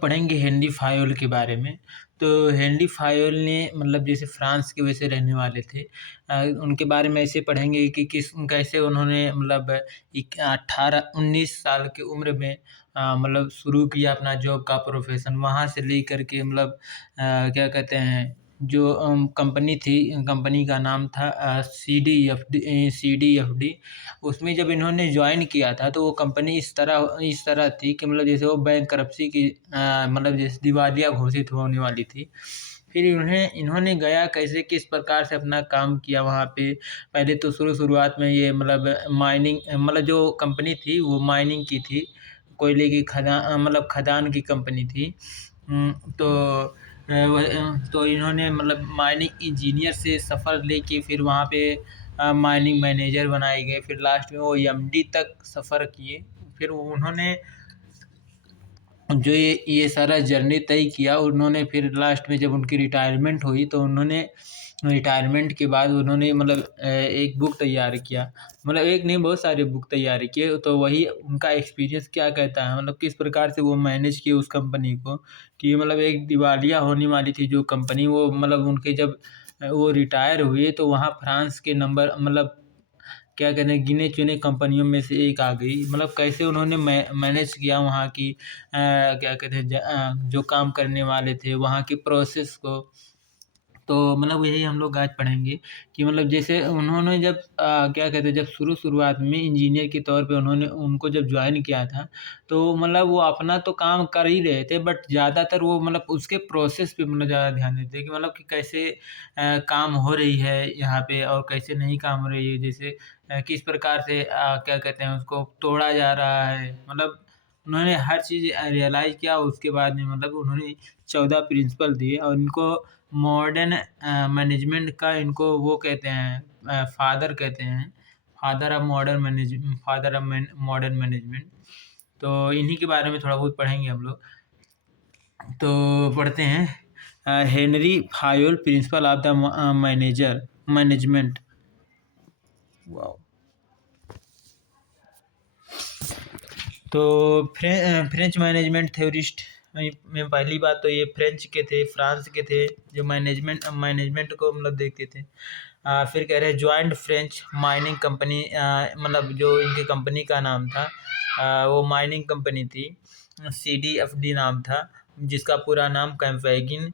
लोग पढ़ेंगे हेनरी फायोल के बारे में। तो हेनरी फायोल ने मतलब जैसे फ्रांस के वैसे रहने वाले थे। उनके बारे में ऐसे पढ़ेंगे कि कैसे उन्होंने मतलब 18-19 साल की उम्र में मतलब शुरू किया अपना जॉब का प्रोफ़ेशन। वहाँ से लेकर के मतलब क्या कहते हैं जो कंपनी थी, कंपनी का नाम था सीडीएफडी। उसमें जब इन्होंने जॉइन किया था तो वो कंपनी इस तरह थी कि मतलब जैसे वो बैंकरप्सी की मतलब जैसे दिवालिया घोषित होने वाली थी। फिर इन्होंने गया कैसे किस प्रकार से अपना काम किया वहाँ पे। पहले तो शुरुआत में ये मतलब माइनिंग मतलब जो कंपनी थी वो माइनिंग की थी। कोयले की मतलब खदान की कंपनी थी। तो इन्होंने मतलब माइनिंग इंजीनियर से सफ़र लेके फिर वहाँ पे माइनिंग मैनेजर बनाए गए। फिर लास्ट में वो एमडी तक सफ़र किए। फिर उन्होंने जो ये सारा जर्नी तय किया। उन्होंने फिर लास्ट में जब उनकी रिटायरमेंट हुई तो उन्होंने रिटायरमेंट के बाद उन्होंने मतलब एक बुक तैयार किया। मतलब एक नहीं बहुत सारे बुक तैयार किए। तो वही उनका एक्सपीरियंस क्या कहता है मतलब किस प्रकार से वो मैनेज किए उस कंपनी को कि मतलब एक दिवालिया होने वाली थी जो कंपनी। वो मतलब उनके जब वो रिटायर हुए तो वहाँ फ्रांस के नंबर मतलब क्या कहते हैं गिने-चुने कंपनियों में से एक आ गई। मतलब कैसे उन्होंने मैनेज किया वहाँ की क्या कहते हैं जो काम करने वाले थे वहाँ की प्रोसेस को। तो मतलब यही हम लोग आज पढ़ेंगे कि मतलब जैसे उन्होंने जब क्या कहते हैं जब शुरुआत में इंजीनियर के तौर पे उन्होंने उनको जब जॉइन किया था, तो मतलब वो अपना तो काम कर ही रहे थे बट ज़्यादातर वो मतलब उसके प्रोसेस पे मतलब ज़्यादा ध्यान देते हैं कि मतलब कि कैसे काम हो रही है यहाँ पे और कैसे नहीं काम हो रही है। जैसे किस प्रकार से क्या कहते हैं उसको तोड़ा जा रहा है। मतलब उन्होंने हर चीज़ रियलाइज़ किया। उसके बाद में मतलब उन्होंने 14 प्रिंसिपल दिए और इनको मॉडर्न मैनेजमेंट का इनको वो कहते हैं फादर कहते हैं। Father of modern management. तो इन्हीं के बारे में थोड़ा बहुत पढ़ेंगे हम लोग। तो पढ़ते हैं Henri Fayol principle of the management. Wow. तो फ्रेंच मैनेजमेंट थ्योरिस्ट में पहली बात तो ये फ्रेंच के थे, फ्रांस के थे जो मैनेजमेंट को मतलब देखते थे। फिर कह रहे हैं जॉइंट फ्रेंच माइनिंग कंपनी मतलब जो इनकी कंपनी का नाम था वो माइनिंग कंपनी थी। सीडीएफडी नाम था जिसका पूरा नाम कंपैगिन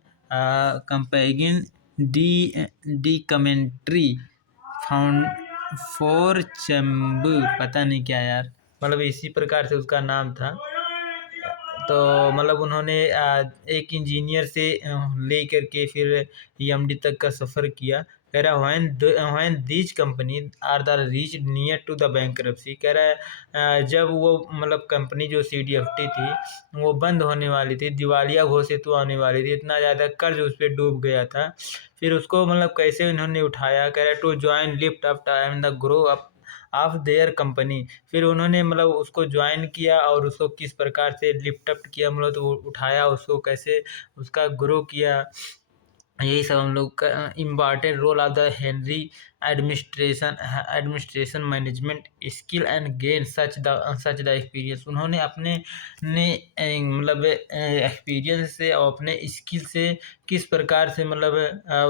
डी डी कमेंट्री फाउंड फोर चैम्बू पता नहीं क्या यार मतलब इसी प्रकार से उसका नाम था। तो मतलब उन्होंने एक इंजीनियर से लेकर के फिर एमडी तक का सफ़र किया। कह रहा when these company are the reach near to the bankruptcy. कह रहा है जब वो मतलब कंपनी जो सीडीएफटी थी वो बंद होने वाली थी, दिवालिया घोषित होने वाली थी, इतना ज़्यादा कर्ज उस पर डूब गया था। फिर उसको मतलब कैसे उन्होंने उठाया। कह रहा है to join lift up and the grow up of their company. फिर उन्होंने मतलब उसको ज्वाइन किया और उसको किस प्रकार से लिफ्ट अप किया मतलब तो उठाया उसको कैसे उसका ग्रो किया। यही सब हम लोग का important role of the Henry administration management skill and gain such the experience. उन्होंने अपने ने मतलब एक्सपीरियंस से और अपने स्किल से किस प्रकार से मतलब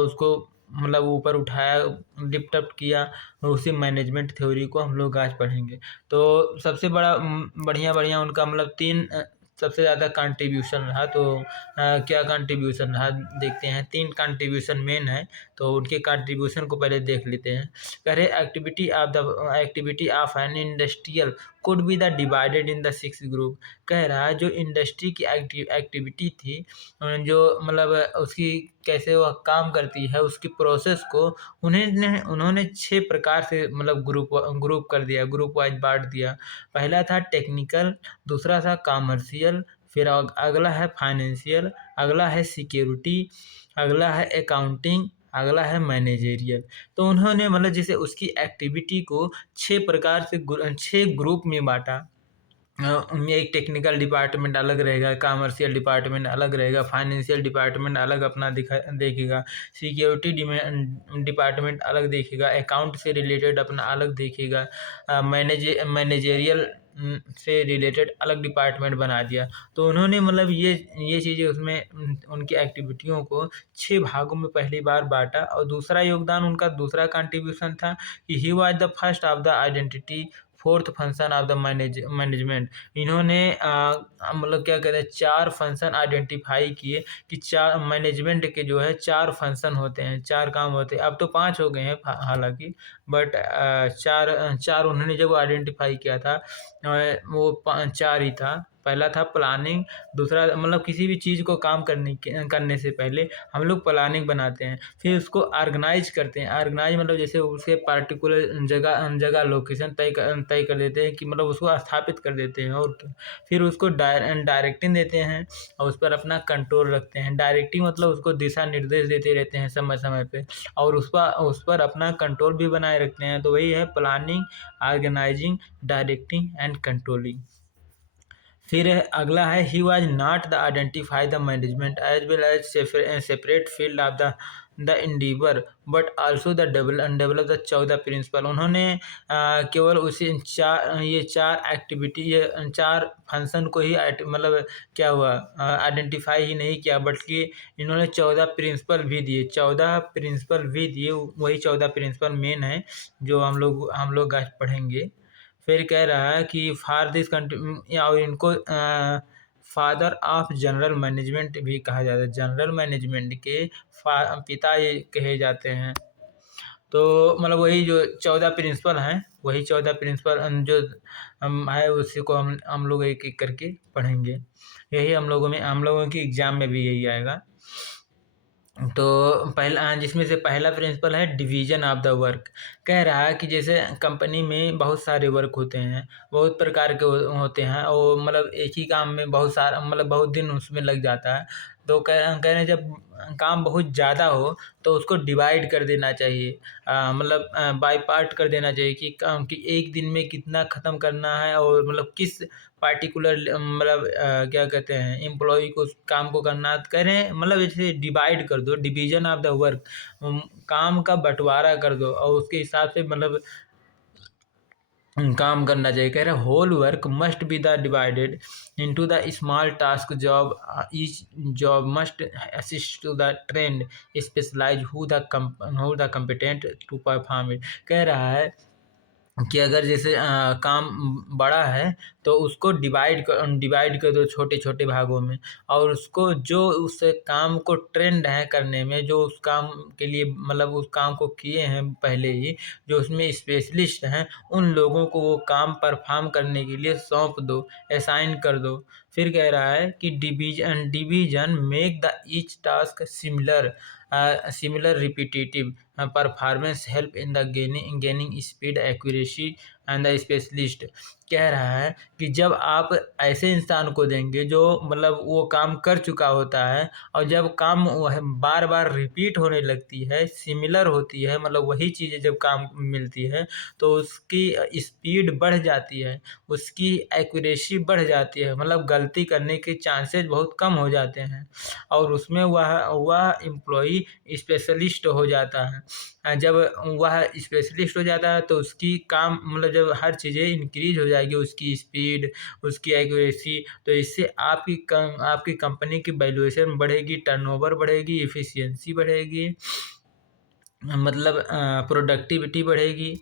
उसको मतलब ऊपर उठाया लिफ्ट अप किया। और उसी मैनेजमेंट थ्योरी को हम लोग आज पढ़ेंगे। तो सबसे बढ़िया उनका मतलब तीन सबसे ज़्यादा कंट्रीब्यूशन रहा। तो क्या कंट्रीब्यूशन रहा देखते हैं। 3 कंट्रीब्यूशन मेन है तो उनके कंट्रीब्यूशन को पहले देख लेते हैं। कह रहे activity of an industrial could be the divided in the 6 group. कह रहा है जो इंडस्ट्री की एक्टिविटी थी जो मतलब उसकी कैसे वह काम करती है उसकी प्रोसेस को उन्होंने 6 प्रकार से मतलब ग्रुप कर दिया, ग्रुप वाइज बांट दिया। पहला था टेक्निकल, दूसरा था कॉमर्शियल, फिर अगला है फाइनेंशियल, अगला है सिक्योरिटी, अगला है अकाउंटिंग, अगला है मैनेजेरियल। तो उन्होंने मतलब जैसे उसकी एक्टिविटी को 6 प्रकार से 6 ग्रुप में बांटा। उनमें एक टेक्निकल डिपार्टमेंट अलग रहेगा, कॉमर्शियल डिपार्टमेंट अलग रहेगा, फाइनेंशियल डिपार्टमेंट अलग अपना देखेगा, सिक्योरिटी डिपार्टमेंट अलग देखेगा, अकाउंट से रिलेटेड अपना अलग देखेगा, मैनेजेरियल से रिलेटेड अलग डिपार्टमेंट बना दिया। तो उन्होंने मतलब ये चीज़ें उसमें उनकी एक्टिविटियों को 6 भागों में पहली बार बाँटा। और दूसरा योगदान उनका दूसरा कंट्रीब्यूशन था कि he was the first of the identity, fourth function of the management. इन्होंने मतलब क्या कहते हैं 4 फंक्शन आइडेंटिफाई किए कि 4 मैनेजमेंट के जो है 4 फंक्शन होते हैं, 4 काम होते हैं। अब तो 5 हो गए हैं हालाँकि, बट 4 उन्होंने जब आइडेंटिफाई किया था वो 4 ही था। पहला था प्लानिंग, दूसरा मतलब किसी भी चीज़ को काम करने से पहले हम लोग प्लानिंग बनाते हैं, फिर उसको ऑर्गेनाइज करते हैं। ऑर्गेनाइज मतलब जैसे उसके पार्टिकुलर जगह लोकेशन तय कर देते हैं कि मतलब उसको स्थापित कर देते हैं और क्या। फिर उसको डायरेक्टिंग देते हैं और उस पर अपना कंट्रोल रखते हैं। डायरेक्टिंग मतलब उसको दिशा निर्देश देते रहते हैं समय समय पे, और उस पर अपना कंट्रोल भी बनाए रखते हैं। तो वही है planning, organizing, directing and controlling. फिर अगला है he was not the identify the management as well as separate field of the endeavour, but also the develop the 14 principle. उन्होंने केवल उसी ये 4 एक्टिविटी, ये 4 फंक्शन को ही मतलब क्या हुआ आइडेंटिफाई ही नहीं किया, बल्कि इन्होंने 14 प्रिंसिपल भी दिए। 14 प्रिंसिपल भी दिए, वही 14 प्रिंसिपल मेन है जो हम लोग आज पढ़ेंगे। फिर कह रहा है कि फॉर दिस कंट्री, और इनको फादर ऑफ जनरल मैनेजमेंट भी कहा जाता है। जनरल मैनेजमेंट के पिता ये कहे जाते हैं। तो मतलब वही जो 14 प्रिंसिपल हैं, वही 14 प्रिंसिपल जो है उसी को हम लोग एक एक करके पढ़ेंगे। यही हम लोगों की एग्जाम में भी यही आएगा। तो पहला, जिसमें से पहला प्रिंसिपल है डिवीजन ऑफ द वर्क। कह रहा है कि जैसे कंपनी में बहुत सारे वर्क होते हैं, बहुत प्रकार के होते हैं, और मतलब एक ही काम में बहुत सारा मतलब बहुत दिन उसमें लग जाता है। तो कह रहे हैं जब काम बहुत ज़्यादा हो तो उसको डिवाइड कर देना चाहिए, मतलब बाय पार्ट कर देना चाहिए कि काम कि एक दिन में कितना ख़त्म करना है, और मतलब किस पार्टिकुलर मतलब क्या कहते हैं एम्प्लॉय को उस काम को करना है। तो कह रहे हैं मतलब जैसे डिवाइड कर दो, डिवीजन ऑफ द वर्क, काम का बंटवारा कर दो और उसके हिसाब से मतलब काम करना चाहिए। कह रहे हैं whole work must be the divided into the small task job, each job must assist to the trained specialise who the competent to perform it. कह रहा है कि अगर जैसे काम बड़ा है तो उसको डिवाइड कर दो छोटे छोटे भागों में, और उसको जो उस काम को ट्रेंड है करने में, जो उस काम के लिए मतलब उस काम को किए हैं पहले ही, जो उसमें स्पेशलिस्ट हैं, उन लोगों को वो काम परफॉर्म करने के लिए सौंप दो, असाइन कर दो। फिर कह रहा है कि division make the each task similar repetitive performance help in the gaining speed accuracy and the specialist. कह रहा है कि जब आप ऐसे इंसान को देंगे जो मतलब वो काम कर चुका होता है, और जब काम बार बार रिपीट होने लगती है, सिमिलर होती है, मतलब वही चीज़ें जब काम मिलती है, तो उसकी स्पीड बढ़ जाती है, उसकी एक्यूरेसी बढ़ जाती है, मतलब गलती करने के चांसेस बहुत कम हो जाते हैं, और उसमें वह एम्प्लॉई स्पेशलिस्ट हो जाता है। जब वह स्पेशलिस्ट हो जाता है तो उसकी काम मतलब जब हर चीज़ें इंक्रीज हो जाएगी, उसकी स्पीड, उसकी एक्यूरेसी, तो इससे आपकी कंपनी की वैल्यूएशन बढ़ेगी, टर्नओवर बढ़ेगी, एफिशिएंसी बढ़ेगी, मतलब प्रोडक्टिविटी बढ़ेगी,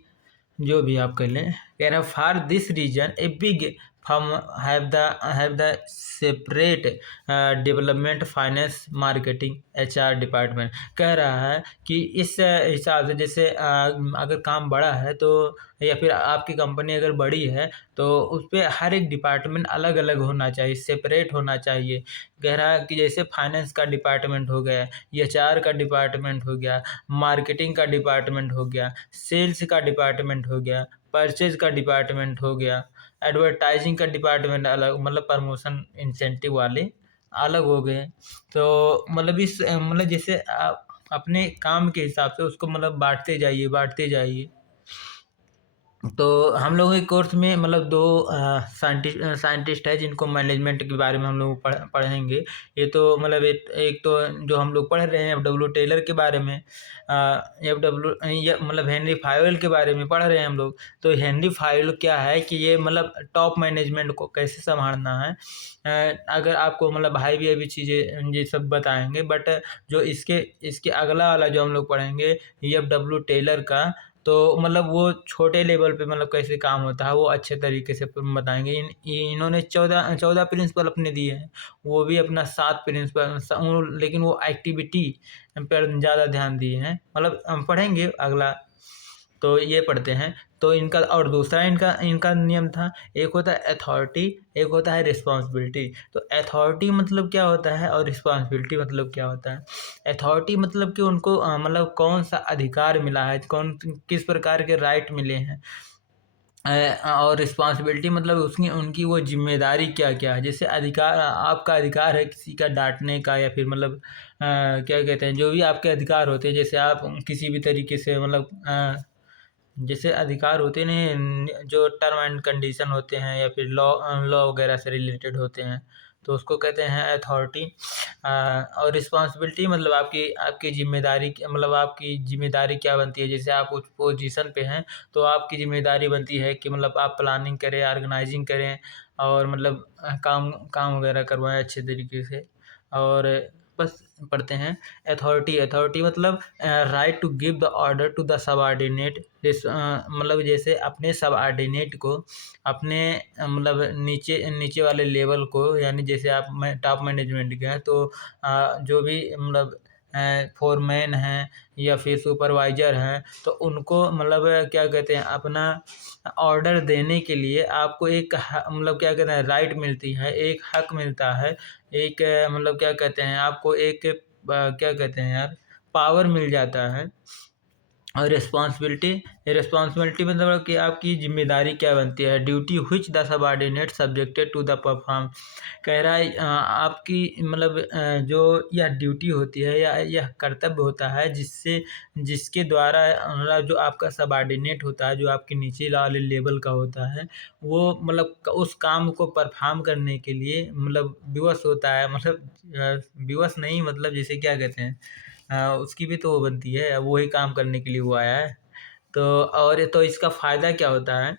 जो भी आप कर लें। कह रहा है for this reason a big firm have the separate development, finance, marketing, HR department. कह रहा है कि इस हिसाब से जैसे अगर काम बड़ा है तो, या फिर आपकी कंपनी अगर बड़ी है तो उस पर हर एक डिपार्टमेंट अलग अलग होना चाहिए, सेपरेट होना चाहिए। कह रहा है कि जैसे फाइनेंस का डिपार्टमेंट हो गया, एचआर का डिपार्टमेंट हो गया, मार्केटिंग का डिपार्टमेंट हो गया, सेल्स का डिपार्टमेंट हो गया, परचेज का डिपार्टमेंट हो गया, एडवर्टाइजिंग का डिपार्टमेंट अलग, मतलब प्रमोशन इंसेंटिव वाले अलग हो गए। तो मतलब इस मतलब जैसे आप अपने काम के हिसाब से उसको मतलब बांटते जाइए। तो हम लोगों के कोर्स में मतलब दो साइंटिस्ट है जिनको मैनेजमेंट के बारे में हम लोग पढ़ेंगे। ये तो मतलब एक तो जो हम लोग पढ़ रहे हैं एफ.डब्ल्यू. टेलर के बारे में, एफ.डब्ल्यू. ये मतलब हेनरी फाइवल के बारे में पढ़ रहे हैं हम लोग। तो हेनरी फाइवल क्या है कि ये मतलब टॉप मैनेजमेंट को कैसे संभालना है। अगर आपको मतलब भाई भी अभी चीज़ें ये सब बताएंगे, बट जो इसके इसके अगला वाला जो हम लोग पढ़ेंगे एफ.डब्ल्यू. टेलर का, तो मतलब वो छोटे लेवल पे मतलब कैसे काम होता है वो अच्छे तरीके से बताएंगे। इन्होंने 14 प्रिंसिपल अपने दिए हैं, वो भी अपना 7 प्रिंसिपल, लेकिन वो एक्टिविटी पर ज़्यादा ध्यान दिए हैं। मतलब हम पढ़ेंगे अगला, तो ये पढ़ते हैं। तो इनका और दूसरा इनका इनका नियम था, एक होता है अथॉरिटी, एक होता है रिस्पॉन्सिबिलिटी। तो अथॉरिटी मतलब क्या होता है और रिस्पॉन्सिबिलिटी मतलब क्या होता है। अथॉरिटी मतलब कि उनको मतलब कौन सा अधिकार मिला है, कौन किस प्रकार के राइट मिले हैं। और रिस्पॉन्सिबिलिटी मतलब उसकी उनकी वो जिम्मेदारी क्या क्या है। जैसे अधिकार, आपका अधिकार है किसी का डांटने का, या फिर मतलब क्या कहते हैं, जो भी आपके अधिकार होते हैं, जैसे आप किसी भी तरीके से मतलब जैसे अधिकार होते हैं जो टर्म एंड कंडीशन होते हैं या फिर लॉ लॉ वगैरह से रिलेटेड होते हैं, तो उसको कहते हैं अथॉरिटी। और रिस्पॉन्सिबिलिटी मतलब आपकी आपकी जिम्मेदारी मतलब आपकी जिम्मेदारी क्या बनती है। जैसे आप उस पोजीशन पे हैं तो आपकी जिम्मेदारी बनती है कि मतलब आप प्लानिंग करें, ऑर्गेनाइजिंग करें, और मतलब काम काम वगैरह करवाएं अच्छे तरीके से। और बस पढ़ते हैं अथॉरिटी। अथॉरिटी मतलब right to give the order to the subordinate. मतलब जैसे अपने सबऑर्डिनेट को, अपने मतलब नीचे नीचे वाले लेवल को, यानी जैसे आप टॉप मैनेजमेंट के हैं तो जो भी मतलब फोरमैन हैं या फिर सुपरवाइजर हैं, तो उनको मतलब क्या कहते हैं, अपना ऑर्डर देने के लिए आपको एक मतलब क्या कहते हैं राइट मिलती है, एक हक मिलता है, एक मतलब क्या कहते हैं आपको एक क्या कहते हैं यार, पावर मिल जाता है। और रिस्पॉन्सिबिलिटी, रिस्पॉन्सिबिलिटी मतलब कि आपकी जिम्मेदारी क्या बनती है। Duty which the subordinate subjected to the perform. कह रहा है आपकी मतलब जो यह ड्यूटी होती है या यह कर्तव्य होता है जिससे जिसके द्वारा मतलब जो आपका सबऑर्डिनेट होता है, जो आपके नीचे वाले लेवल का होता है, वो मतलब उस काम को परफॉर्म करने के लिए मतलब विवश होता है। मतलब विवश नहीं, मतलब जैसे क्या कहते हैं, उसकी भी तो वो बनती है, वही काम करने के लिए वो आया है। तो और तो इसका फ़ायदा क्या होता है,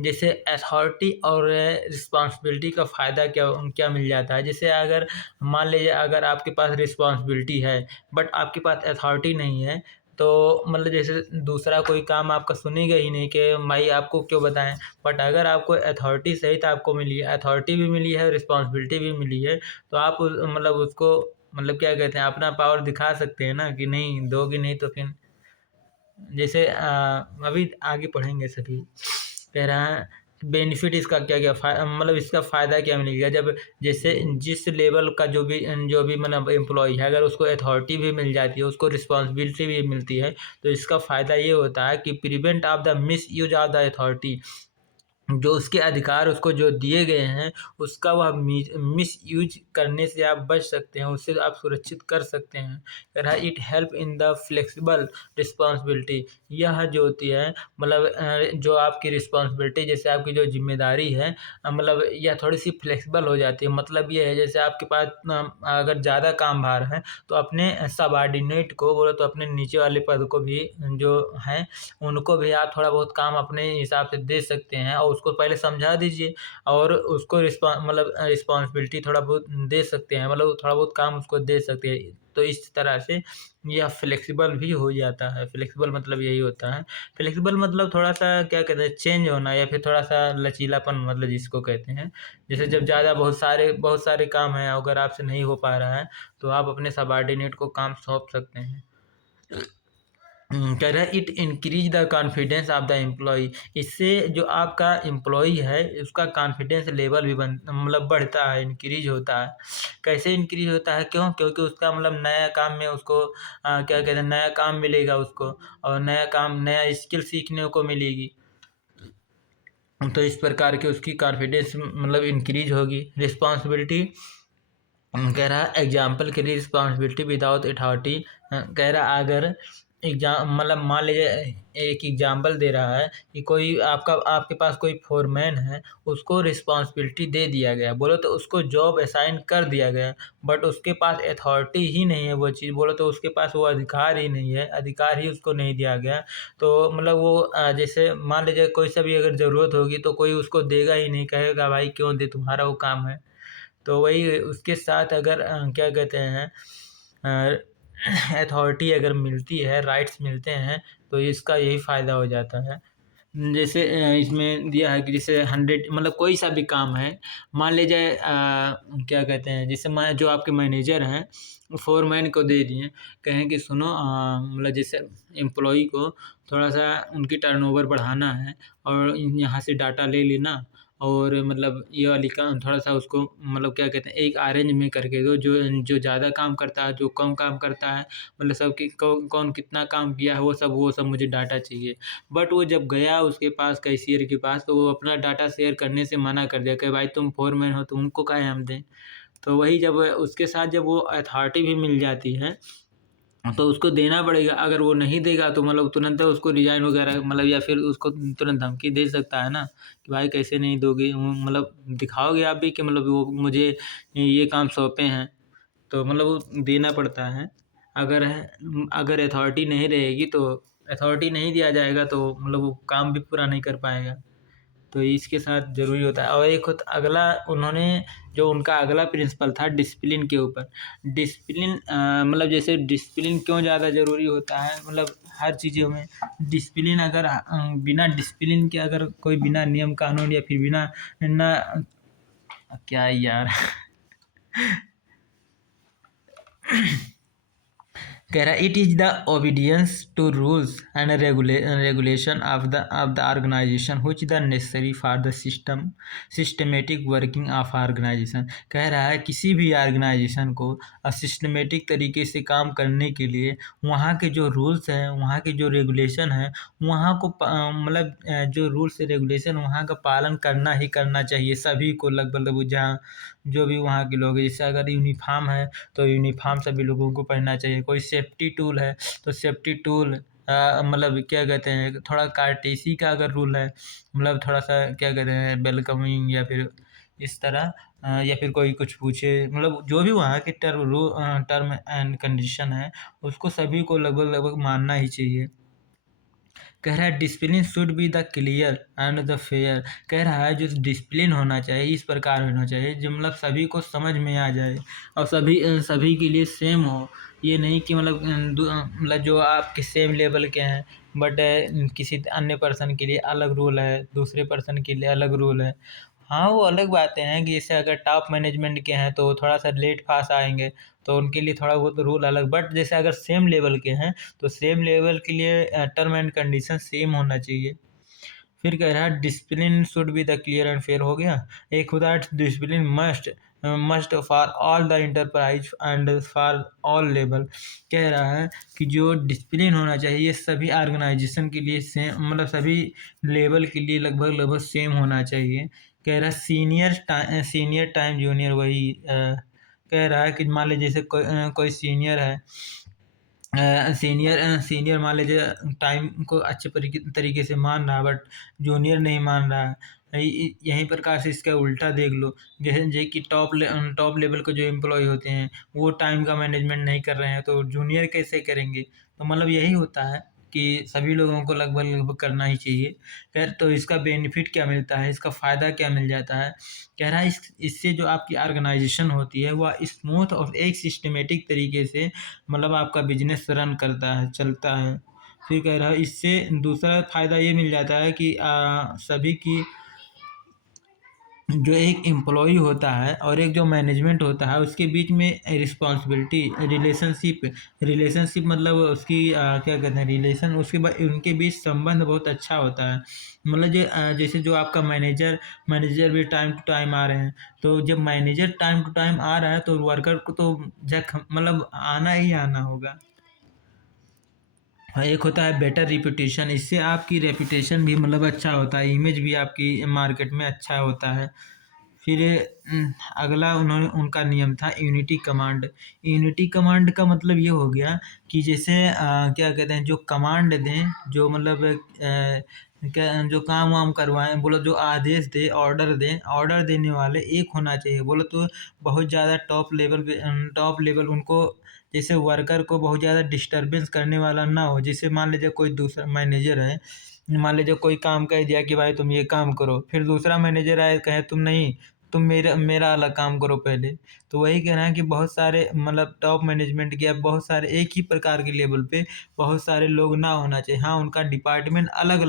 जैसे अथॉरिटी और रिस्पॉन्सिबिलिटी का फ़ायदा क्या क्या मिल जाता है। जैसे अगर मान लीजिए अगर आपके पास रिस्पॉन्सिबिलिटी है बट आपके पास अथॉरिटी नहीं है, तो मतलब जैसे दूसरा कोई काम आपका सुनेगा ही नहीं कि भाई आपको क्यों बताएं। बट अगर आपको अथॉरिटी सहित आपको मिली है, अथॉरिटी भी मिली है, रिस्पॉन्सिबिलिटी भी मिली है, तो आप मतलब उसको मतलब क्या कहते हैं अपना पावर दिखा सकते हैं ना, कि नहीं दोगे नहीं तो फिर जैसे अभी आगे पढ़ेंगे सभी। कह रहा है बेनिफिट इसका क्या क्या मतलब इसका फ़ायदा क्या मिलेगा। जब जैसे जिस लेवल का जो भी मतलब एम्प्लॉय है, अगर उसको अथॉरिटी भी मिल जाती है, उसको रिस्पॉन्सिबिलिटी भी मिलती है, तो इसका फ़ायदा ये होता है कि prevent of the miss use of the authority. जो उसके अधिकार उसको जो दिए गए हैं, उसका वह मिस यूज करने से आप बच सकते हैं, उससे आप सुरक्षित कर सकते हैं। रहा it help in the flexible responsibility. यह जो होती है मतलब जो आपकी रिस्पॉन्सिबिलिटी, जैसे आपकी जो जिम्मेदारी है, मतलब यह थोड़ी सी फ्लेक्सिबल हो जाती है। मतलब ये है जैसे आपके पास अगर ज़्यादा काम भार है, तो अपने सबऑर्डिनेट को बोलो तो अपने नीचे वाले पद को भी जो हैं उनको भी आप थोड़ा बहुत काम अपने हिसाब से दे सकते हैं, और उसको पहले समझा दीजिए, और उसको मतलब रिस्पॉन्सिबिलिटी थोड़ा बहुत दे सकते हैं, मतलब थोड़ा बहुत काम उसको दे सकते हैं। तो इस तरह से यह फ्लेक्सिबल भी हो जाता है। फ्लेक्सिबल मतलब यही होता है। फ्लेक्सिबल मतलब थोड़ा सा क्या कहते हैं, चेंज होना, या फिर थोड़ा सा लचीलापन मतलब जिसको कहते हैं। जैसे जब ज़्यादा बहुत सारे काम हैं, अगर आपसे नहीं हो पा रहा है, तो आप अपने सबऑर्डिनेट को काम सौंप सकते हैं। कह रहा है it increase the confidence of the employ. इससे जो आपका एम्प्लॉय है उसका कॉन्फिडेंस लेवल भी मतलब बढ़ता है, इंक्रीज होता है। कैसे इंक्रीज होता है, क्यों? क्योंकि उसका मतलब नया काम में उसको क्या कहते हैं, नया काम मिलेगा उसको, और नया स्किल सीखने को मिलेगी। तो इस प्रकार की उसकी कॉन्फिडेंस मतलब इंक्रीज होगी। रिस्पॉन्सिबिलिटी कह रहा है एग्जाम्पल के लिए रिस्पॉन्सिबिलिटी विदाउट अथॉरिटी। कह रहा अगर मतलब मान लीजिए एक एग्जाम्पल दे रहा है कि कोई आपके पास कोई फोरमैन है, उसको रिस्पॉन्सिबिलिटी दे दिया गया, बोलो तो उसको जॉब असाइन कर दिया गया, बट उसके पास अथॉरिटी ही नहीं है वो चीज़, बोलो तो उसके पास वो अधिकार ही नहीं है, अधिकार ही उसको नहीं दिया गया। तो मतलब वो जैसे मान लीजिए कोई सा भी अगर ज़रूरत होगी तो कोई उसको देगा ही नहीं, कहेगा भाई क्यों दे, तुम्हारा वो काम है। तो वही उसके साथ अगर क्या कहते हैं अथॉरिटी अगर मिलती है, राइट्स मिलते हैं, तो इसका यही फ़ायदा हो जाता है। जैसे इसमें दिया है कि जैसे 100 मतलब कोई सा भी काम है, मान लीजिए क्या कहते हैं, जैसे मैं जो आपके मैनेजर हैं, फोरमैन को दे दिए, कहें कि सुनो मतलब जैसे एम्प्लॉई को थोड़ा-सा उनकी टर्नओवर बढ़ाना है और यहाँ से डाटा ले लेना, और मतलब ये वाली काम थोड़ा-सा उसको मतलब क्या कहते हैं, एक अरेंज में करके दो, जो जो ज़्यादा काम करता है, जो कम काम करता है, मतलब सबकी कौन कितना काम किया है, वो सब मुझे डाटा चाहिए। बट वो जब गया उसके पास, कैशियर के पास, तो वो अपना डाटा शेयर करने से मना कर दिया कि भाई तुम फोरमैन हो, तुमको काहे हम दें। तो वही जब उसके साथ जब वो अथॉरिटी भी मिल जाती है, तो उसको देना पड़ेगा। अगर वो नहीं देगा तो मतलब तुरंत उसको रिज़ाइन वगैरह मतलब, या फिर उसको तुरंत धमकी दे सकता है ना कि भाई कैसे नहीं दोगे, मतलब दिखाओगे आप भी कि मतलब वो मुझे ये काम सौंपे हैं, तो मतलब वो देना पड़ता है। अगर अगर अथॉरिटी नहीं रहेगी तो अथॉरिटी नहीं दिया जाएगा, तो मतलब वो काम भी पूरा नहीं कर पाएगा। तो इसके साथ ज़रूरी होता है। और एक होता अगला, उन्होंने जो उनका अगला प्रिंसिपल था डिसिप्लिन के ऊपर। डिसिप्लिन मतलब जैसे डिसिप्लिन क्यों ज़्यादा ज़रूरी होता है, मतलब हर चीज़ों में डिसिप्लिन, अगर बिना डिसिप्लिन के अगर कोई बिना नियम कानून या फिर बिना ना, क्या है यार कह रहा है it is the obedience to rules and regulation of the organisation which the necessary for the systematic working of organisation. कह रहा है किसी भी ऑर्गेनाइजेशन को सिस्टमेटिक तरीके से काम करने के लिए वहाँ के जो रूल्स हैं, वहाँ के जो रेगुलेशन हैं, वहाँ को मतलब जो रूल्स रेगुलेशन वहाँ का पालन करना ही करना चाहिए सभी को, लगभग जहाँ जो भी वहाँ के लोग हैं। जैसे अगर यूनिफॉर्म है तो यूनिफॉर्म सभी लोगों को पहनना चाहिए। कोई सेफ्टी टूल है तो सेफ्टी टूल मतलब क्या कहते हैं, थोड़ा कार्टेसी का अगर रूल है, मतलब थोड़ा सा क्या कहते हैं वेलकमिंग, या फिर इस तरह या फिर कोई कुछ पूछे, मतलब जो भी वहाँ के टर्म एंड कंडीशन है, उसको सभी को लगभग लगभग मानना ही चाहिए। कह रहा है discipline should be the clear and the fair. कह रहा है जो डिसिप्लिन होना चाहिए इस प्रकार होना चाहिए जो मतलब सभी को समझ में आ जाए, और सभी के लिए सेम हो। ये नहीं कि मतलब जो आपके सेम लेवल के हैं, बट किसी अन्य पर्सन के लिए अलग रूल है, दूसरे पर्सन के लिए अलग रूल है। हाँ, वो अलग बातें हैं कि जैसे अगर टॉप मैनेजमेंट के हैं तो थोड़ा सा लेट फास्ट आएंगे, तो उनके लिए थोड़ा बहुत रूल अलग, बट जैसे अगर सेम लेवल के हैं तो सेम लेवल के लिए टर्म एंड कंडीशन सेम होना चाहिए। फिर कह रहा है discipline should be the clear and fair, हो गया। एक होता है discipline must must for all the enterprise and for all level. कह रहा है कि जो डिसिप्लिन होना चाहिए ये सभी ऑर्गेनाइजेशन के लिए सेम, मतलब सभी लेवल के लिए लगभग लगभग सेम होना चाहिए। कह रहा है सीनियर टाइम जूनियर, वही कह रहा है कि मान लीजिए जैसे कोई सीनियर है, सीनियर मान लीजिए टाइम को अच्छे तरीके से मान रहा है, बट जूनियर नहीं मान रहा है। यहीं प्रकार से इसका उल्टा देख लो, जैसे कि टॉप लेवल के जो एम्प्लॉय होते हैं वो टाइम का मैनेजमेंट नहीं कर रहे हैं, तो जूनियर कैसे करेंगे। तो मतलब यही होता है कि सभी लोगों को लगभग लगभग करना ही चाहिए। खैर, तो इसका बेनिफिट क्या मिलता है, इसका फ़ायदा क्या मिल जाता है। कह रहा है इससे जो आपकी ऑर्गेनाइजेशन होती है वह स्मूथ और एक सिस्टमेटिक तरीके से मतलब आपका बिजनेस रन करता है, चलता है। फिर कह रहा है इससे दूसरा फ़ायदा ये मिल जाता है कि सभी की जो एक एम्प्लॉई होता है और एक जो मैनेजमेंट होता है उसके बीच में रिस्पॉन्सिबिलिटी रिलेशनशिप मतलब उसकी क्या कहते हैं रिलेशन, उसके बाद उनके बीच संबंध बहुत अच्छा होता है। मतलब जैसे जो आपका मैनेजर भी टाइम टू टाइम आ रहे हैं, तो जब मैनेजर टाइम टू टाइम आ रहा है तो वर्कर को तो मतलब आना ही आना होगा। हाँ, एक होता है बेटर रिपुटेशन, इससे आपकी रेपुटेशन भी मतलब अच्छा होता है, इमेज भी आपकी मार्केट में अच्छा होता है। फिर अगला उन्होंने उनका नियम था यूनिटी कमांड। यूनिटी कमांड का मतलब ये हो गया कि जैसे क्या कहते हैं, जो कमांड दें, जो मतलब क्या जो काम वाम करवाएं, बोलो जो आदेश दे, ऑर्डर दें, ऑर्डर देने वाले एक होना चाहिए। बोलो तो बहुत ज़्यादा टॉप लेवल उनको, जैसे वर्कर को बहुत ज़्यादा डिस्टर्बेंस करने वाला ना हो। जैसे मान लीजिए कोई दूसरा मैनेजर है, मान लीजिए कोई काम कह दिया कि भाई तुम ये काम करो, फिर दूसरा मैनेजर आए कहे तुम नहीं, तुम मेरा मेरा अलग काम करो पहले। तो वही कहना है कि बहुत सारे मतलब टॉप मैनेजमेंट के, या बहुत सारे एक ही प्रकार के लेवल पे बहुत सारे लोग ना होना चाहिए। हाँ, उनका डिपार्टमेंट अलग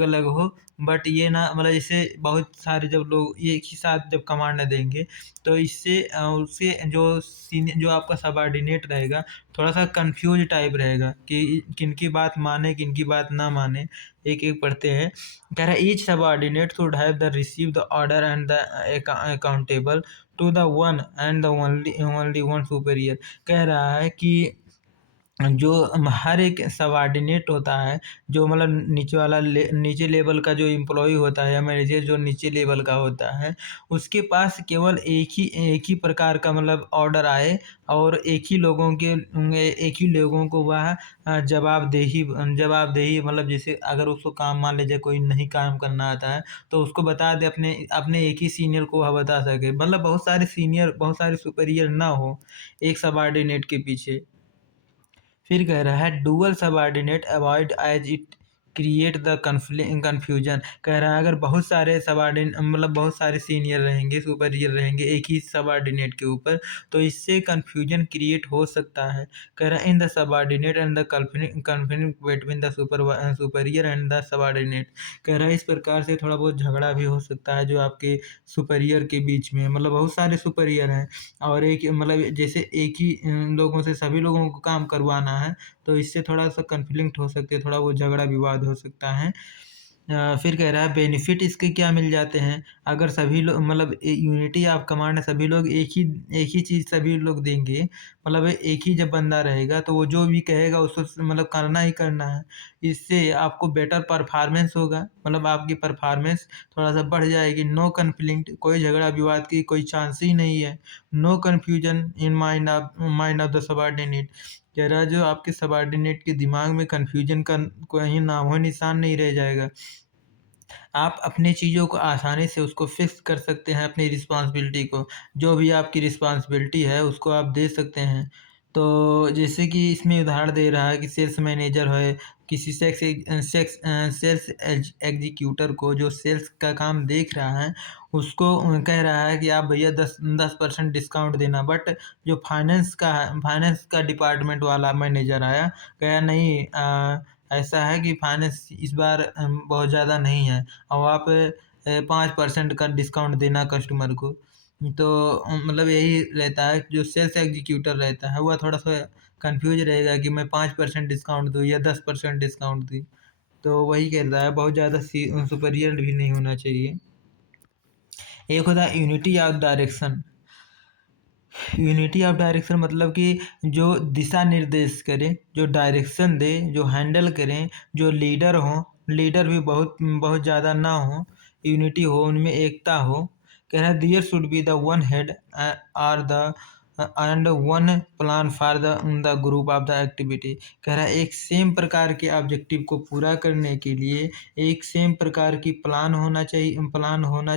अलग हो, बट ये ना मतलब जैसे बहुत सारे जब लोग एक ही साथ जब कमांड देंगे, तो इससे उससे जो आपका सबऑर्डिनेट रहेगा, थोड़ा सा कंफ्यूज टाइप रहेगा कि किनकी बात माने किनकी बात ना माने। एक एक पढ़ते हैं। कह रहा है each subordinate should have the receive the order and the accountable to the one and the only one superior. कह रहा है कि जो हर एक सबऑर्डिनेट होता है, जो मतलब नीचे लेवल का जो एम्प्लॉय होता है, या मैनेजर जो नीचे लेवल का होता है, उसके पास केवल एक ही प्रकार का मतलब ऑर्डर आए, और एक ही लोगों को वह जवाबदेही मतलब जैसे अगर उसको काम, मान लीजिए कोई नहीं काम करना आता है, तो उसको बता दे, अपने अपने एक ही सीनियर को वह बता सके। मतलब बहुत सारे सुपीरियर ना हो एक सबऑर्डिनेट के पीछे। फिर कह रहा है dual subordinate avoid as it create the confusion. कह रहा है अगर बहुत सारे सबऑर्डिनेट मतलब बहुत सारे सीनियर रहेंगे, सुपीरियर रहेंगे एक ही सबऑर्डिनेट के ऊपर, तो इससे कन्फ्यूजन क्रिएट हो सकता है। कह रहा है in the subordinate and the conflict between the superior and the subordinate. कह रहा है इस प्रकार से थोड़ा बहुत झगड़ा भी हो सकता है जो आपके सुपीरियर के बीच में, मतलब बहुत सारे सुपीरियर हैं, और एक मतलब जैसे एक ही लोगों से सभी लोगों को काम करवाना है, तो इससे थोड़ा सा कन्फ्लिक्ट हो सकते हैं, थोड़ा वो झगड़ा विवाद हो सकता है। फिर कह रहा है बेनिफिट इसके क्या मिल जाते हैं अगर सभी लोग मतलब यूनिटी ऑफ कमांड, सभी लोग एक ही चीज़ सभी लोग देंगे, मतलब एक ही जब बंदा रहेगा तो वो जो भी कहेगा उसको मतलब करना ही करना है। इससे आपको बेटर परफॉर्मेंस होगा, मतलब आपकी परफॉर्मेंस थोड़ा सा बढ़ जाएगी। नो कन्फ्लिक्ट, कोई झगड़ा विवाद की कोई चांस ही नहीं है। No confusion in mind of the subordinate. कह रहा है जो आपके सबऑर्डिनेट के दिमाग में कन्फ्यूजन का कोई नामो निशान नहीं रह जाएगा। आप अपनी चीज़ों को आसानी से उसको फिक्स कर सकते हैं, अपनी रिस्पॉन्सिबिलिटी को, जो भी आपकी रिस्पॉन्सिबिलिटी है उसको आप दे सकते हैं। तो जैसे कि इसमें उदाहरण दे रहा है कि सेल्स मैनेजर है, किसी सेल्स एग्जीक्यूटर को जो सेल्स का काम देख रहा है, उसको कह रहा है कि आप भैया 10% डिस्काउंट देना, बट जो फाइनेंस का डिपार्टमेंट वाला मैनेजर आया, कहा नहीं, ऐसा है कि फाइनेंस इस बार बहुत ज़्यादा नहीं है, और आप 5% का डिस्काउंट देना कस्टमर को। तो मतलब यही रहता है, जो सेल्स एग्जीक्यूटर रहता है वह थोड़ा सा कंफ्यूज रहेगा कि मैं 5% डिस्काउंट दूँ या 10% डिस्काउंट दूँ। तो वही कह रहा है बहुत ज़्यादा सुपीरियर भी नहीं होना चाहिए। एक होता है unity of direction. Unity of direction मतलब कि जो दिशा निर्देश करे, जो डायरेक्शन दे, जो हैंडल करें, जो लीडर हो, लीडर भी बहुत बहुत ज़्यादा ना हो, यूनिटी हो, उनमें एकता हो। कह रहा है there should be the one head or the and one plan for the group of the activity. कह रहा है एक सेम प्रकार के ऑब्जेक्टिव को पूरा करने के लिए एक सेम प्रकार की प्लान होना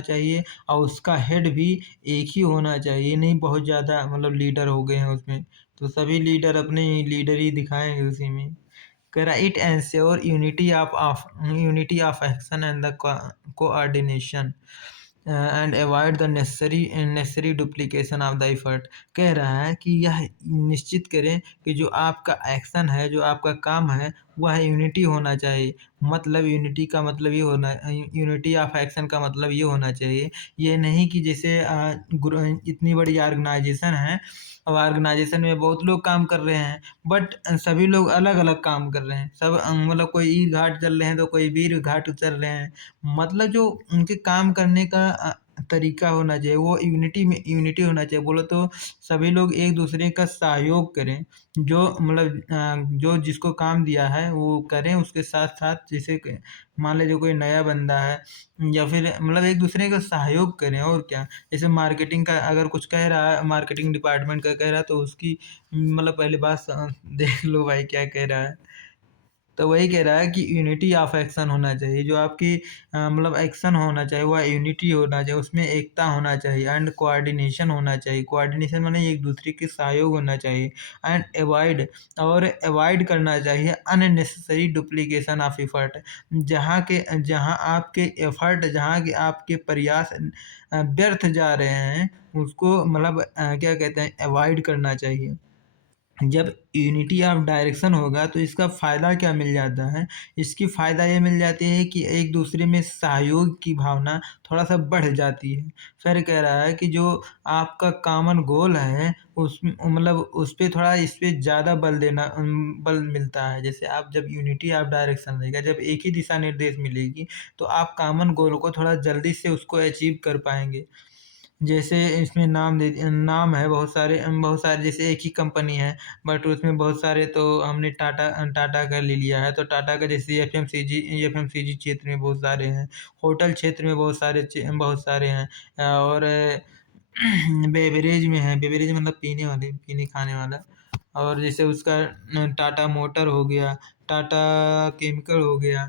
चाहिए, और उसका हेड भी एक ही होना चाहिए। नहीं बहुत ज़्यादा मतलब लीडर हो गए हैं उसमें, तो सभी लीडर अपने लीडर ही दिखाएंगे उसी में। कह रहा it ensure unity of action and the coordination and avoid the necessary duplication of the effort. कह रहा है कि यह निश्चित करें कि जो आपका एक्शन है, जो आपका काम है, वह यूनिटी होना चाहिए। मतलब यूनिटी ऑफ एक्शन का मतलब ये होना चाहिए, ये नहीं कि जैसे इतनी बड़ी ऑर्गेनाइजेशन है, और ऑर्गेनाइजेशन में बहुत लोग काम कर रहे हैं, बट सभी लोग अलग अलग काम कर रहे हैं। सब मतलब कोई ईट घाट चल रहे हैं तो कोई वीर घाट उतर रहे हैं। मतलब जो उनके काम करने का तरीका होना चाहिए, वो यूनिटी होना चाहिए। बोलो तो सभी लोग एक-दूसरे का सहयोग करें, जो जो जिसको काम दिया है वो करें, उसके साथ-साथ जैसे क मान लीजिए कोई नया बंदा है या फिर एक-दूसरे का सहयोग करें और क्या। जैसे मार्केटिंग का अगर कुछ कह रहा है, मार्केटिंग डिपार्टमेंट का कह रहा है तो उसकी पहले बात देख लो भाई क्या कह रहा है। तो वही कह रहा है कि यूनिटी ऑफ एक्शन होना चाहिए, जो आपकी एक्शन होना चाहिए वह यूनिटी होना चाहिए, उसमें एकता होना चाहिए एंड कोऑर्डिनेशन होना चाहिए। कोऑर्डिनेशन माने एक दूसरे के सहयोग होना चाहिए एंड अवॉइड करना चाहिए अननेसेसरी डुप्लीकेशन ऑफ एफर्ट। जहाँ आपके एफर्ट, जहाँ के आपके प्रयास व्यर्थ जा रहे हैं, उसको क्या कहते हैं, अवॉइड करना चाहिए। जब यूनिटी ऑफ डायरेक्शन होगा तो इसका फ़ायदा क्या मिल जाता है? इसकी फ़ायदा ये मिल जाती है कि एक दूसरे में सहयोग की भावना थोड़ा-सा बढ़ जाती है। फिर कह रहा है कि जो आपका कॉमन गोल है उस पे थोड़ा इस पे ज़्यादा बल मिलता है। जैसे आप जब यूनिटी ऑफ डायरेक्शन रहेगा, जब एक ही दिशा निर्देश मिलेगी, तो आप कॉमन गोल को थोड़ा जल्दी से उसको अचीव कर पाएँगे। जैसे इसमें नाम है बहुत सारे, जैसे एक ही कंपनी है बट उसमें बहुत सारे, तो हमने टाटा का ले लिया है, तो टाटा का जैसे एफएमसीजी क्षेत्र में बहुत सारे हैं, होटल क्षेत्र में बहुत सारे हैं, और बेवरेज में है, बेवरेज पीने खाने वाला, और जैसे उसका टाटा मोटर हो गया, टाटा केमिकल हो गया,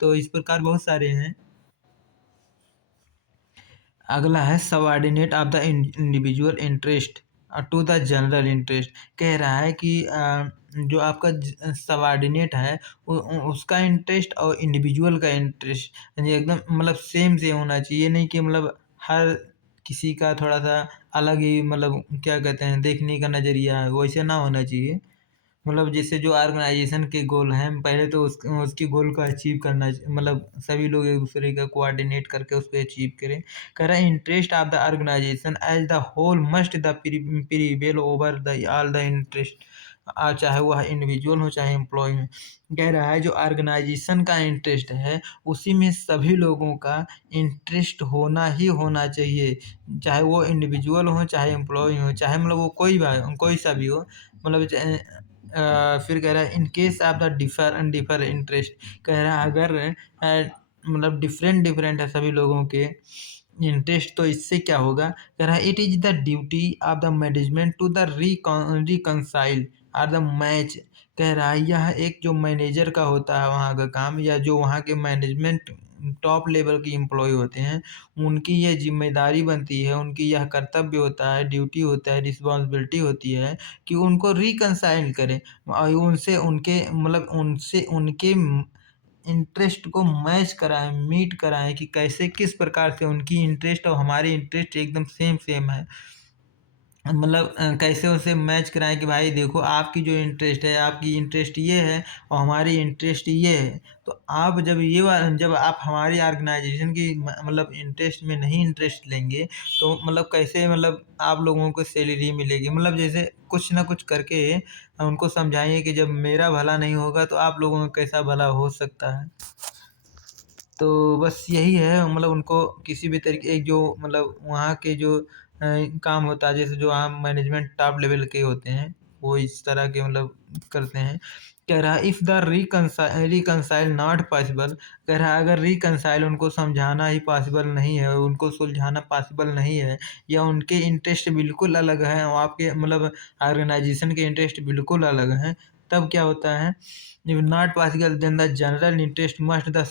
तो इस प्रकार बहुत सारे हैं। अगला है subordinate of the individual interest to the general interest. कह रहा है कि जो आपका सबऑर्डिनेट है उसका इंटरेस्ट और इंडिविजुअल का इंटरेस्ट यानी एकदम सेम होना चाहिए। ये नहीं कि हर किसी का थोड़ा सा अलग ही क्या कहते हैं देखने का नज़रिया है, वैसे ना होना चाहिए। जैसे जो ऑर्गेनाइजेशन के गोल हैं, पहले तो उसके गोल को अचीव करना सभी लोग एक दूसरे का कोऑर्डिनेट करके उसको अचीव करें। कह रहा है interest of the organisation as the whole must the prevail over the all the interest, चाहे वह इंडिविजुअल हो चाहे एम्प्लॉय हो। कह रहा है जो ऑर्गेनाइजेशन का इंटरेस्ट है उसी में सभी लोगों का इंटरेस्ट होना ही होना चाहिए, चाहे वो इंडिविजुअल हो चाहे एम्प्लॉय हो, चाहे वो कोई सा भी हो। फिर कह रहा है in case of the differ interest. कह रहा है अगर डिफरेंट डिफरेंट है सभी लोगों के इंटरेस्ट, तो इससे क्या होगा। कह रहा है it is the duty of the management to the reconcile or the match. कह रहा है यह एक जो मैनेजर का होता है वहाँ का काम, या जो वहाँ के मैनेजमेंट टॉप लेवल के एम्प्लॉय होते हैं, उनकी यह जिम्मेदारी बनती है, उनकी यह कर्तव्य होता है, ड्यूटी होता है, रिस्पॉन्सिबिलिटी होती है कि उनको रिकंसाइल करें और उनसे उनके इंटरेस्ट को मैच कराएँ, मीट कराएँ कि कैसे किस प्रकार से उनकी इंटरेस्ट और हमारी इंटरेस्ट एकदम सेम है। कैसे उसे मैच कराएँ कि भाई देखो आपकी जो इंटरेस्ट है, आपकी इंटरेस्ट ये है और हमारी इंटरेस्ट ये है। तो आप जब आप हमारी ऑर्गेनाइजेशन की इंटरेस्ट में नहीं इंटरेस्ट लेंगे, तो कैसे आप लोगों को सैलरी मिलेगी। जैसे कुछ ना कुछ करके उनको समझाइए कि जब मेरा भला नहीं होगा तो आप लोगों का कैसा भला हो सकता है। तो बस यही है, उनको किसी भी तरीके एक जो वहाँ के जो काम होता है, जैसे जो आम मैनेजमेंट टॉप लेवल के होते हैं वो इस तरह के करते हैं। कह रहा है if the reconcile not possible. कह रहा है अगर रिकंसाइल उनको समझाना ही पॉसिबल नहीं है, उनको सुलझाना पॉसिबल नहीं है, या उनके इंटरेस्ट बिल्कुल अलग हैं और आपके ऑर्गेनाइजेशन के इंटरेस्ट बिल्कुल अलग हैं, तब क्या होता है। if not possible then the general interest must the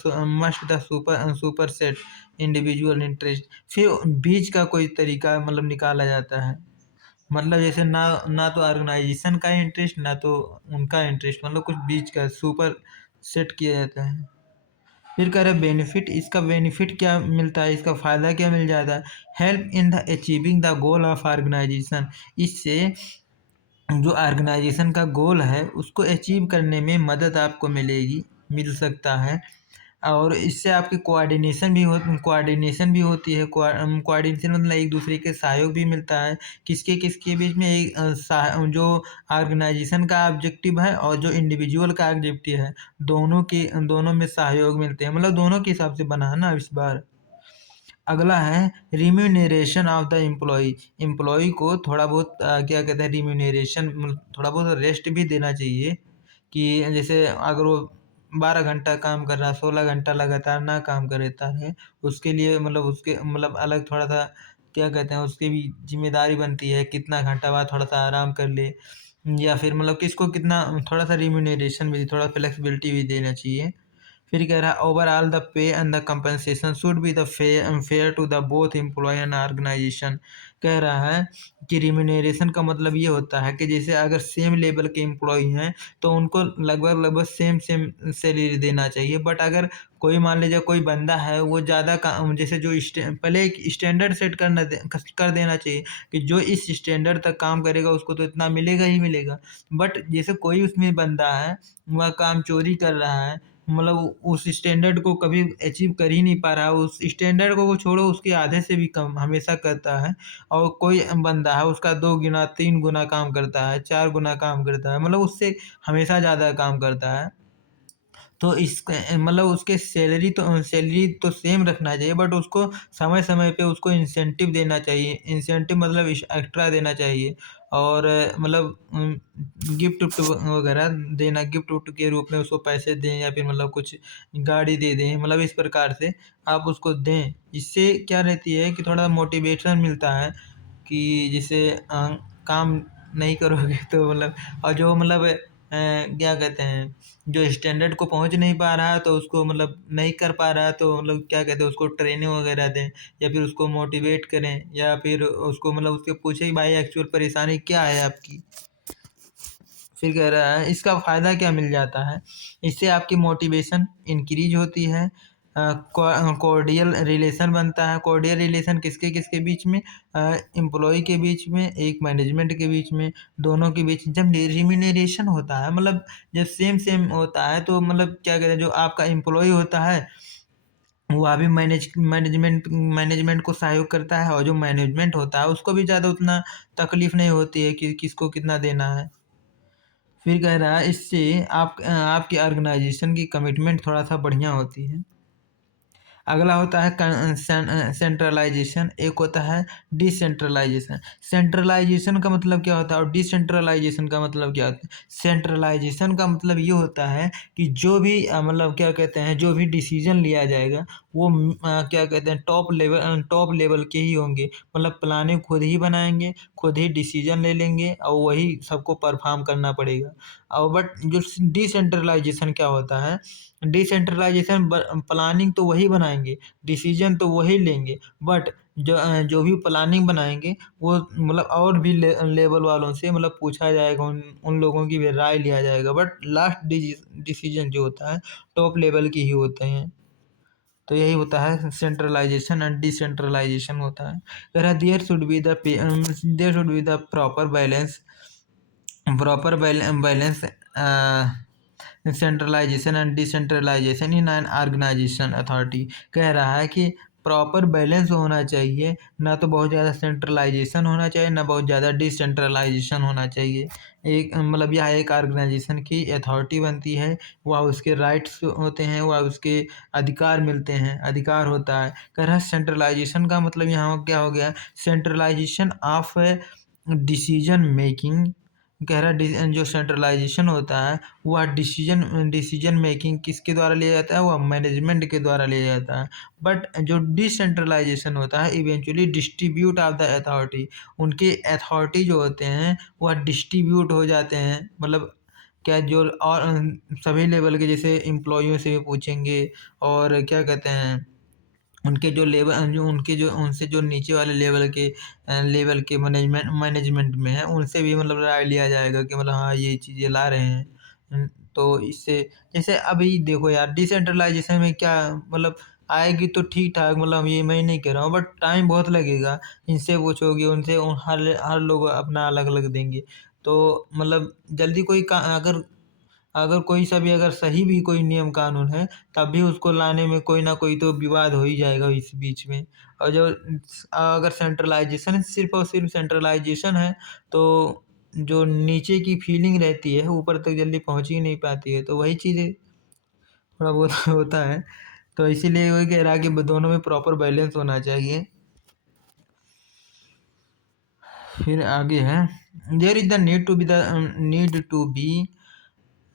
superset individual interest. फिर बीच का कोई तरीका निकाला जाता है, जैसे ना तो ऑर्गेनाइजेशन का इंटरेस्ट ना तो उनका इंटरेस्ट, कुछ बीच का सुपर सेट किया जाता है। फिर कह रहे बेनिफिट, इसका बेनिफिट क्या मिलता है, इसका फ़ायदा क्या मिल जाता है। Help in the achieving the goal of organisation. इससे जो ऑर्गेनाइजेशन का गोल है उसको अचीव करने में मदद आपको मिल सकता है, और इससे आपकी कोऑर्डिनेशन भी होती है। कोऑर्डिनेशन एक दूसरे के सहयोग भी मिलता है, किसके बीच में जो ऑर्गेनाइजेशन का ऑब्जेक्टिव है और जो इंडिविजुअल का ऑब्जेक्टिव है, दोनों में सहयोग मिलते हैं। दोनों के हिसाब से बना है ना इस बार। अगला है remuneration of the employ. Employ को थोड़ा बहुत क्या कहते हैं, रिम्यूनरेशन, थोड़ा बहुत रेस्ट भी देना चाहिए। कि जैसे अगर वो 12 घंटा काम कर रहा है, 16 घंटा लगातार ना काम करता है, उसके लिए मतलब उसके मतलब अलग थोड़ा सा क्या कहते हैं, उसकी भी जिम्मेदारी बनती है कितना घंटा बाद थोड़ा सा आराम कर ले, या फिर मतलब किसको कितना थोड़ा सा रिम्यूनरेशन भी, थोड़ा फ्लेक्सिबिलिटी भी देना चाहिए। फिर कह रहा है overall the pay and the compensation should be the fair to the both employ and organisation. कह रहा है कि रिम्यूनरेशन का मतलब ये होता है कि जैसे अगर सेम लेवल के एम्प्लॉय हैं तो उनको लगभग लगभग सेम सेम सैलरी देना चाहिए। बट अगर कोई मान लीजिए कोई बंदा है वो ज़्यादा काम, जैसे जो पहले एक स्टैंडर्ड सेट कर देना चाहिए कि जो इस स्टैंडर्ड तक काम करेगा उसको तो इतना मिलेगा ही मिलेगा। बट जैसे कोई उसमें बंदा है वह काम चोरी कर रहा है, मतलब उस स्टैंडर्ड को कभी अचीव कर ही नहीं पा रहा है, उस स्टैंडर्ड को वो छोड़ो उसके आधे से भी कम हमेशा करता है, और कोई बंदा है उसका 2 गुना 3 गुना काम करता है, 4 गुना काम करता है, मतलब उससे हमेशा ज़्यादा काम करता है, तो इस मतलब उसके सैलरी तो सेम रखना चाहिए, बट उसको समय समय पे उसको इंसेंटिव देना चाहिए। इंसेंटिव मतलब एक्स्ट्रा देना चाहिए, और मतलब गिफ्ट उफ्ट वगैरह देना, गिफ्ट उफ्ट के रूप में उसको पैसे दें, या फिर मतलब कुछ गाड़ी दे दें, मतलब इस प्रकार से आप उसको दें। इससे क्या रहती है कि थोड़ा मोटिवेशन मिलता है कि जैसे काम नहीं करोगे तो मतलब, और जो मतलब क्या कहते हैं, जो स्टैंडर्ड को पहुंच नहीं पा रहा है तो उसको मतलब नहीं कर पा रहा है तो मतलब क्या कहते हैं, उसको ट्रेनिंग वगैरह दें, या फिर उसको मोटिवेट करें, या फिर उसको मतलब उसके पूछे कि भाई एक्चुअल परेशानी क्या है आपकी। फिर कह रहा है इसका फ़ायदा क्या मिल जाता है, इससे आपकी मोटिवेशन इंक्रीज होती है, कॉर्डियल रिलेशन बनता है। कॉर्डियल रिलेशन किसके किसके बीच में, एम्प्लॉय के बीच में, एक मैनेजमेंट के बीच में, दोनों के बीच। जब रिम्यूनरेशन होता है मतलब जब सेम सेम होता है तो मतलब क्या कहते हैं, जो आपका एम्प्लॉय होता है वो भी मैनेजमेंट को सहयोग करता है, और जो मैनेजमेंट होता है उसको भी ज़्यादा उतना तकलीफ नहीं होती है कि किसको कितना देना है। फिर कह रहा है इससे आपकी ऑर्गेनाइजेशन की कमिटमेंट थोड़ा सा बढ़िया होती है। अगला होता है सेंट्रलाइजेशन, एक होता है डिसेंट्रलाइजेशन। सेंट्रलाइजेशन का मतलब क्या होता है और डिसेंट्रलाइजेशन का मतलब क्या होता है। सेंट्रलाइजेशन का मतलब ये होता है कि जो भी मतलब क्या कहते हैं, जो भी डिसीजन लिया जाएगा वो क्या कहते हैं, टॉप लेवल के ही होंगे, मतलब प्लानिंग खुद ही बनाएंगे, खुद ही डिसीजन ले लेंगे, और वही सबको परफॉर्म करना पड़ेगा। और बट जो डिसेंट्रलाइजेशन क्या होता है, डिसेंट्रलाइजेशन प्लानिंग तो वही बनाएंगे, डिसीजन तो वही लेंगे, बट जो भी प्लानिंग बनाएंगे वो मतलब और भी लेवल वालों से मतलब पूछा जाएगा, उन लोगों की भी राय लिया जाएगा, बट लास्ट डिसीजन जो होता है टॉप लेवल की ही होते हैं। तो यही होता है सेंट्रलाइजेशन एंड डिसेंट्रलाइजेशन होता है। कह रहा there should be the proper balance centralisation and decentralisation in an organisation authority. कह रहा है कि प्रॉपर बैलेंस होना चाहिए, ना तो बहुत ज़्यादा सेंट्रलाइजेशन होना चाहिए, ना बहुत ज़्यादा डिसेंट्रलाइजेशन होना चाहिए। एक मतलब यह एक ऑर्गेनाइजेशन की अथॉरिटी बनती है, वह उसके राइट्स होते हैं, वह उसके अधिकार मिलते हैं, अधिकार होता है। कह रहा है सेंट्रलाइजेशन का मतलब यहाँ क्या हो गया, सेंट्रलाइजेशन ऑफ डिसीजन मेकिंग। कह रहा है जो सेंट्रलाइजेशन होता है वह डिसीजन डिसीजन मेकिंग किसके द्वारा लिया जाता है, वह मैनेजमेंट के द्वारा लिया जाता है। बट जो डिसेंट्रलाइजेशन होता है eventually distribute of the authority, उनके अथॉरिटी जो होते हैं वह डिस्ट्रीब्यूट हो जाते हैं, मतलब क्या जो और सभी लेवल के जैसे एम्प्लॉयों से भी पूछेंगे, और क्या कहते हैं उनके जो लेवल जो उनके जो उनसे जो नीचे वाले लेवल के मैनेजमेंट में है उनसे भी मतलब राय लिया जाएगा कि मतलब हाँ ये चीज़ें ला रहे हैं। तो इससे जैसे अभी देखो यार डिसेंट्रलाइजेशन में क्या मतलब आएगी तो ठीक ठाक, मतलब ये मैं नहीं कह रहा हूँ, बट टाइम बहुत लगेगा। इनसे पूछोगे उनसे हर हर लोग अपना अलग अलग देंगे, तो मतलब जल्दी कोई अगर अगर कोई सा भी अगर सही भी कोई नियम कानून है तब भी उसको लाने में कोई ना कोई तो विवाद हो ही जाएगा इस बीच में। और जो अगर सेंट्रलाइजेशन सिर्फ और सिर्फ सेंट्रलाइजेशन है तो जो नीचे की फीलिंग रहती है ऊपर तक जल्दी पहुंच ही नहीं पाती है, तो वही चीज़ें थोड़ा बहुत होता है। तो इसीलिए वही कह रहा है कि दोनों में प्रॉपर बैलेंस होना चाहिए। फिर आगे है, there is the need to be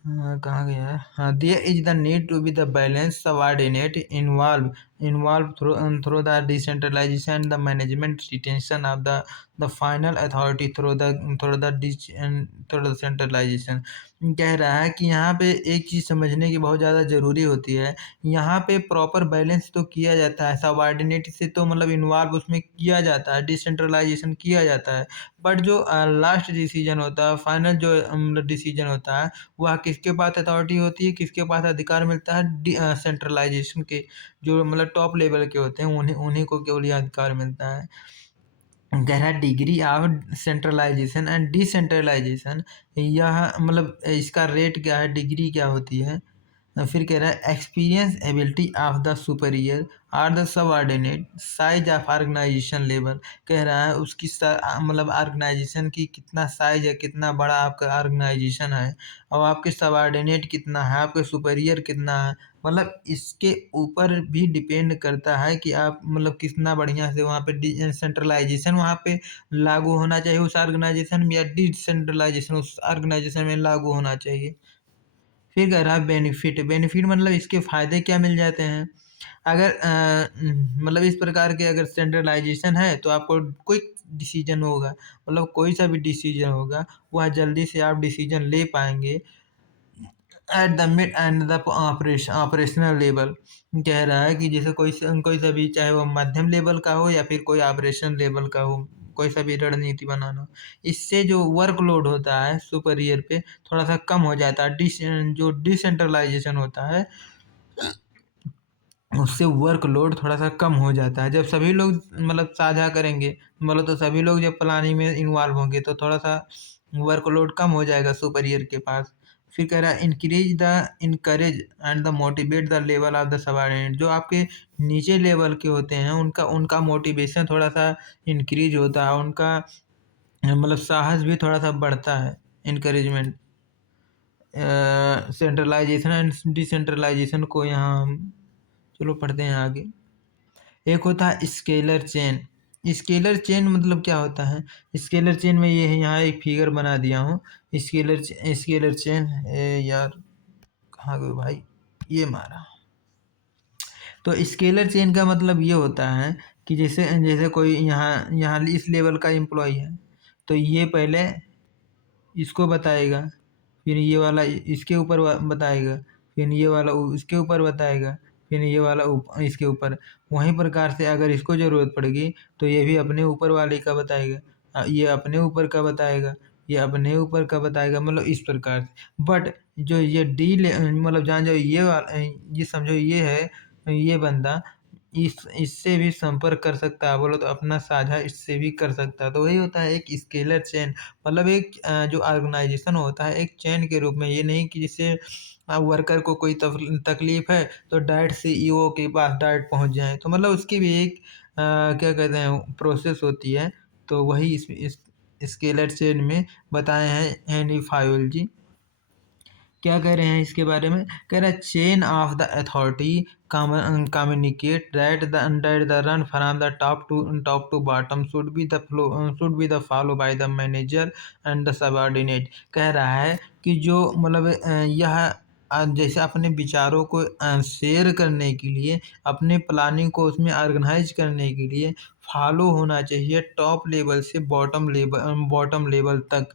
कहाँ गया है, हाँ, there is the need to be the balance subordinate involve through the decentralisation the management retention of the final authority through the centralisation. कह रहा है कि यहाँ पे एक चीज़ समझने की बहुत ज़्यादा ज़रूरी होती है। यहाँ पे प्रॉपर बैलेंस तो किया जाता है, सबऑर्डिनेट से तो मतलब इन्वॉल्व उसमें किया जाता है, डिसेंट्रलाइजेशन किया जाता है, बट जो लास्ट डिसीजन होता है, फाइनल जो डिसीजन होता है, वह किसके पास अथॉरिटी होती है, किसके पास अधिकार मिलता है, सेंट्रलाइजेशन के जो मतलब टॉप लेवल के होते हैं, उन्हीं उन्हीं को केवल यह अधिकार मिलता है। कह रहा है degree of centralisation and decentralisation, यह मतलब इसका रेट क्या है, डिग्री क्या होती है। फिर कह रहा है experience ability of the superior or the subordinate size of organisation level. कह रहा है उसकी मतलब ऑर्गेनाइजेशन की कितना साइज है, कितना बड़ा आपका ऑर्गेनाइजेशन है, और आपके सबऑर्डिनेट कितना है, आपके सुपीरियर कितना है, मतलब इसके ऊपर भी डिपेंड करता है कि आप मतलब कितना बढ़िया से वहाँ पे सेंट्रलाइजेशन वहाँ पे लागू होना चाहिए उस ऑर्गेनाइजेशन में, या डिसेंट्रलाइजेशन उस ऑर्गेनाइजेशन में लागू होना चाहिए। फिर कह रहा है बेनिफिट मतलब इसके फ़ायदे क्या मिल जाते हैं। अगर मतलब इस प्रकार के अगर सेंट्रलाइजेशन है तो आपको क्विक डिसीजन होगा, मतलब कोई सा भी डिसीजन होगा वह जल्दी से आप डिसीजन ले पाएंगे at the mid and the operational level. कह रहा है कि जैसे कोई सा भी, चाहे वो मध्यम लेवल का हो या फिर कोई ऑपरेशन लेवल का हो, कोई सा भी रणनीति बनाना हो, इससे जो वर्कलोड होता है सुपीरियर पे थोड़ा सा कम हो जाता है। जो डिसेंट्रलाइजेशन होता है उससे वर्कलोड थोड़ा सा कम हो जाता है। जब सभी लोग मतलब साझा करेंगे, मतलब तो सभी लोग जब प्लानिंग में इन्वॉल्व होंगे तो थोड़ा सा वर्कलोड कम हो जाएगा सुपीरियर के पास। फिर कह रहा है encourage and the motivate the level of the subordinate. जो आपके नीचे लेवल के होते हैं उनका उनका मोटिवेशन थोड़ा सा इंक्रीज होता है, उनका मतलब साहस भी थोड़ा सा बढ़ता है। इनकरेजमेंट सेंट्रलाइजेशन एंड डिसेंट्रलाइजेशन को यहाँ हम चलो पढ़ते हैं आगे। एक होता है स्केलर चेन। स्केलर चेन मतलब क्या होता है, स्केलर चेन में ये है, यहाँ एक फिगर बना दिया हूँ। स्केलर चेन यार कहाँ गए भाई, ये मारा। तो स्केलर चेन का मतलब ये होता है कि जैसे जैसे कोई यहाँ यहाँ इस लेवल का एम्प्लॉय है, तो ये पहले इसको बताएगा, फिर ये वाला इसके ऊपर बताएगा, फिर ये वाला इसके ऊपर बताएगा, फिर ये वाला इसके ऊपर। वहीं प्रकार से अगर इसको ज़रूरत पड़ेगी तो ये भी अपने ऊपर वाले का बताएगा, ये अपने ऊपर का बताएगा, ये अपने ऊपर का बताएगा, मतलब इस प्रकार से। बट जो ये मतलब जान जाओ ये वाला, ये समझो ये है, ये बंदा इससे भी संपर्क कर सकता है, बोलो तो अपना साझा इससे भी कर सकता है। तो वही होता है एक स्केलर चेन, मतलब एक जो ऑर्गेनाइजेशन होता है एक चेन के रूप में। ये नहीं कि जिससे वर्कर को कोई तकलीफ है तो डायरेक्ट सीईओ के पास डायरेक्ट पहुंच जाए, तो मतलब उसकी भी एक क्या कहते हैं प्रोसेस होती है। तो वही इस स्केलर चेन में बताए हैं हेनरी फायोल जी। क्या कह रहे हैं इसके बारे में, कह रहा है chain of the authority communicate that the run from the top to bottom should be the follow by the manager and the subordinate। कह रहा है कि जो मतलब यह जैसे अपने विचारों को शेयर करने के लिए, अपने प्लानिंग को उसमें ऑर्गेनाइज करने के लिए फॉलो होना चाहिए टॉप लेवल से बॉटम लेवल तक।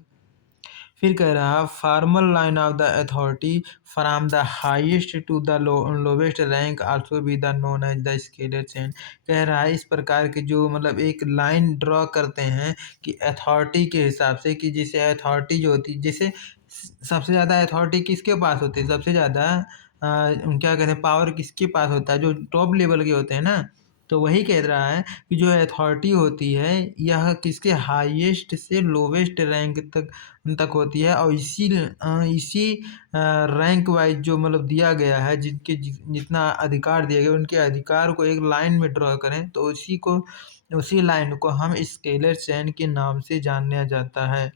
फिर कह रहा formal line of the authority from the highest to the lowest rank also be the known as the scalar chain. कह रहा है इस प्रकार के जो मतलब एक लाइन ड्रॉ करते हैं कि अथॉरिटी के हिसाब से, कि जैसे अथॉरिटी जो होती है, जैसे सबसे ज़्यादा अथॉरिटी किसके पास होती है, सबसे ज़्यादा क्या कहते हैं पावर किसके पास होता है, जो टॉप लेवल के होते हैं ना। तो वही कह रहा है कि जो अथॉरिटी होती है यह किसके हाईएस्ट से लोवेस्ट रैंक तक होती है, और इसी रैंक वाइज जो मतलब दिया गया है, जितना अधिकार दिया गया, उनके अधिकार को एक लाइन में ड्रॉ करें तो उसी लाइन को हम स्केलर चेन के नाम से जाना जाता है।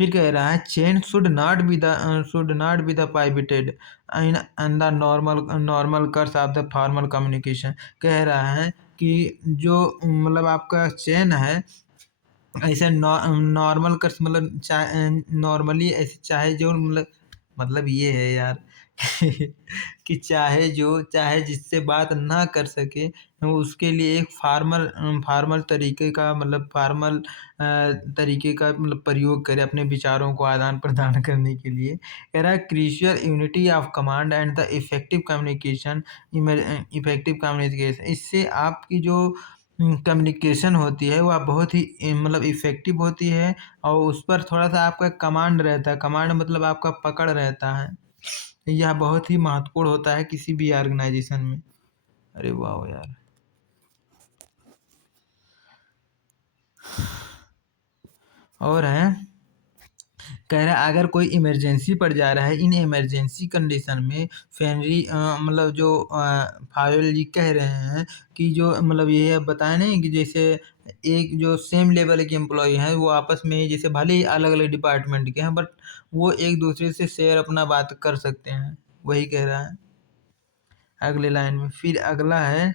फिर कह रहा है chain should not be the pivoted in the normal course of the formal communication. कह रहा है कि जो मतलब आपका चेन है ऐसे नॉर्मल कर्स मतलब नॉर्मली ऐसे चाहे जो मतलब ये है यार कि चाहे जिससे बात ना कर सके उसके लिए एक फार्मल तरीके का मतलब फार्मल तरीके का मतलब प्रयोग करे अपने विचारों को आदान प्रदान करने के लिए। कह रहा है crucial unity of command and the effective communication. इससे आपकी जो कम्युनिकेशन होती है वह बहुत ही मतलब इफ़ेक्टिव होती है और उस पर थोड़ा-सा आपका कमांड रहता है, कमांड मतलब आपका पकड़ रहता है। यह बहुत ही महत्वपूर्ण होता है किसी भी ऑर्गेनाइज़ेशन में। अरे वाह यार! और है कह रहा है अगर कोई इमरजेंसी पड़ जा रहा है, इन इमरजेंसी कंडीशन में मतलब जो फायोल जी कह रहे हैं कि जो मतलब ये बताया नहीं कि जैसे एक जो सेम लेवल के एम्प्लॉई हैं वो आपस में जैसे भले ही अलग-अलग डिपार्टमेंट के हैं बट वो एक दूसरे से शेयर अपना बात कर सकते हैं, वही कह रहा है अगले लाइन में। फिर अगला है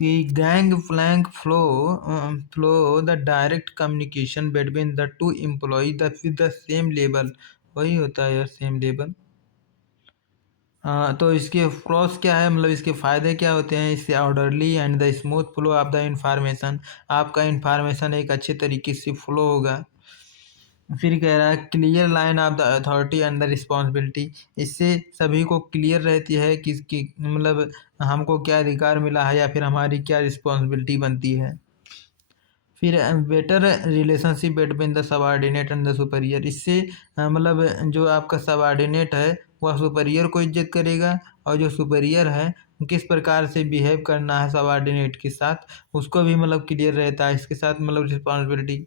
कि gang plank flow the direct communication between the two employee the with the same level. वही होता है यार सेम लेवल। हाँ तो इसके प्रोस क्या है मतलब इसके फ़ायदे क्या होते हैं, इससे orderly and the smooth flow of the information. आपका इंफॉर्मेशन एक अच्छे तरीके से फ्लो होगा। फिर कह रहा है clear line of the authority and the responsibility. इससे सभी को क्लियर रहती है कि मतलब हमको क्या अधिकार मिला है या फिर हमारी क्या रिस्पॉन्सिबिलिटी बनती है। फिर better relationship between the subordinate and the superior. इससे मतलब जो आपका सबऑर्डिनेट है वह सुपीरियर को इज्जत करेगा और जो सुपीरियर है किस प्रकार से बिहेव करना है सबऑर्डिनेट के साथ उसको भी मतलब क्लियर रहता है, इसके साथ मतलब रिस्पॉन्सिबिलिटी।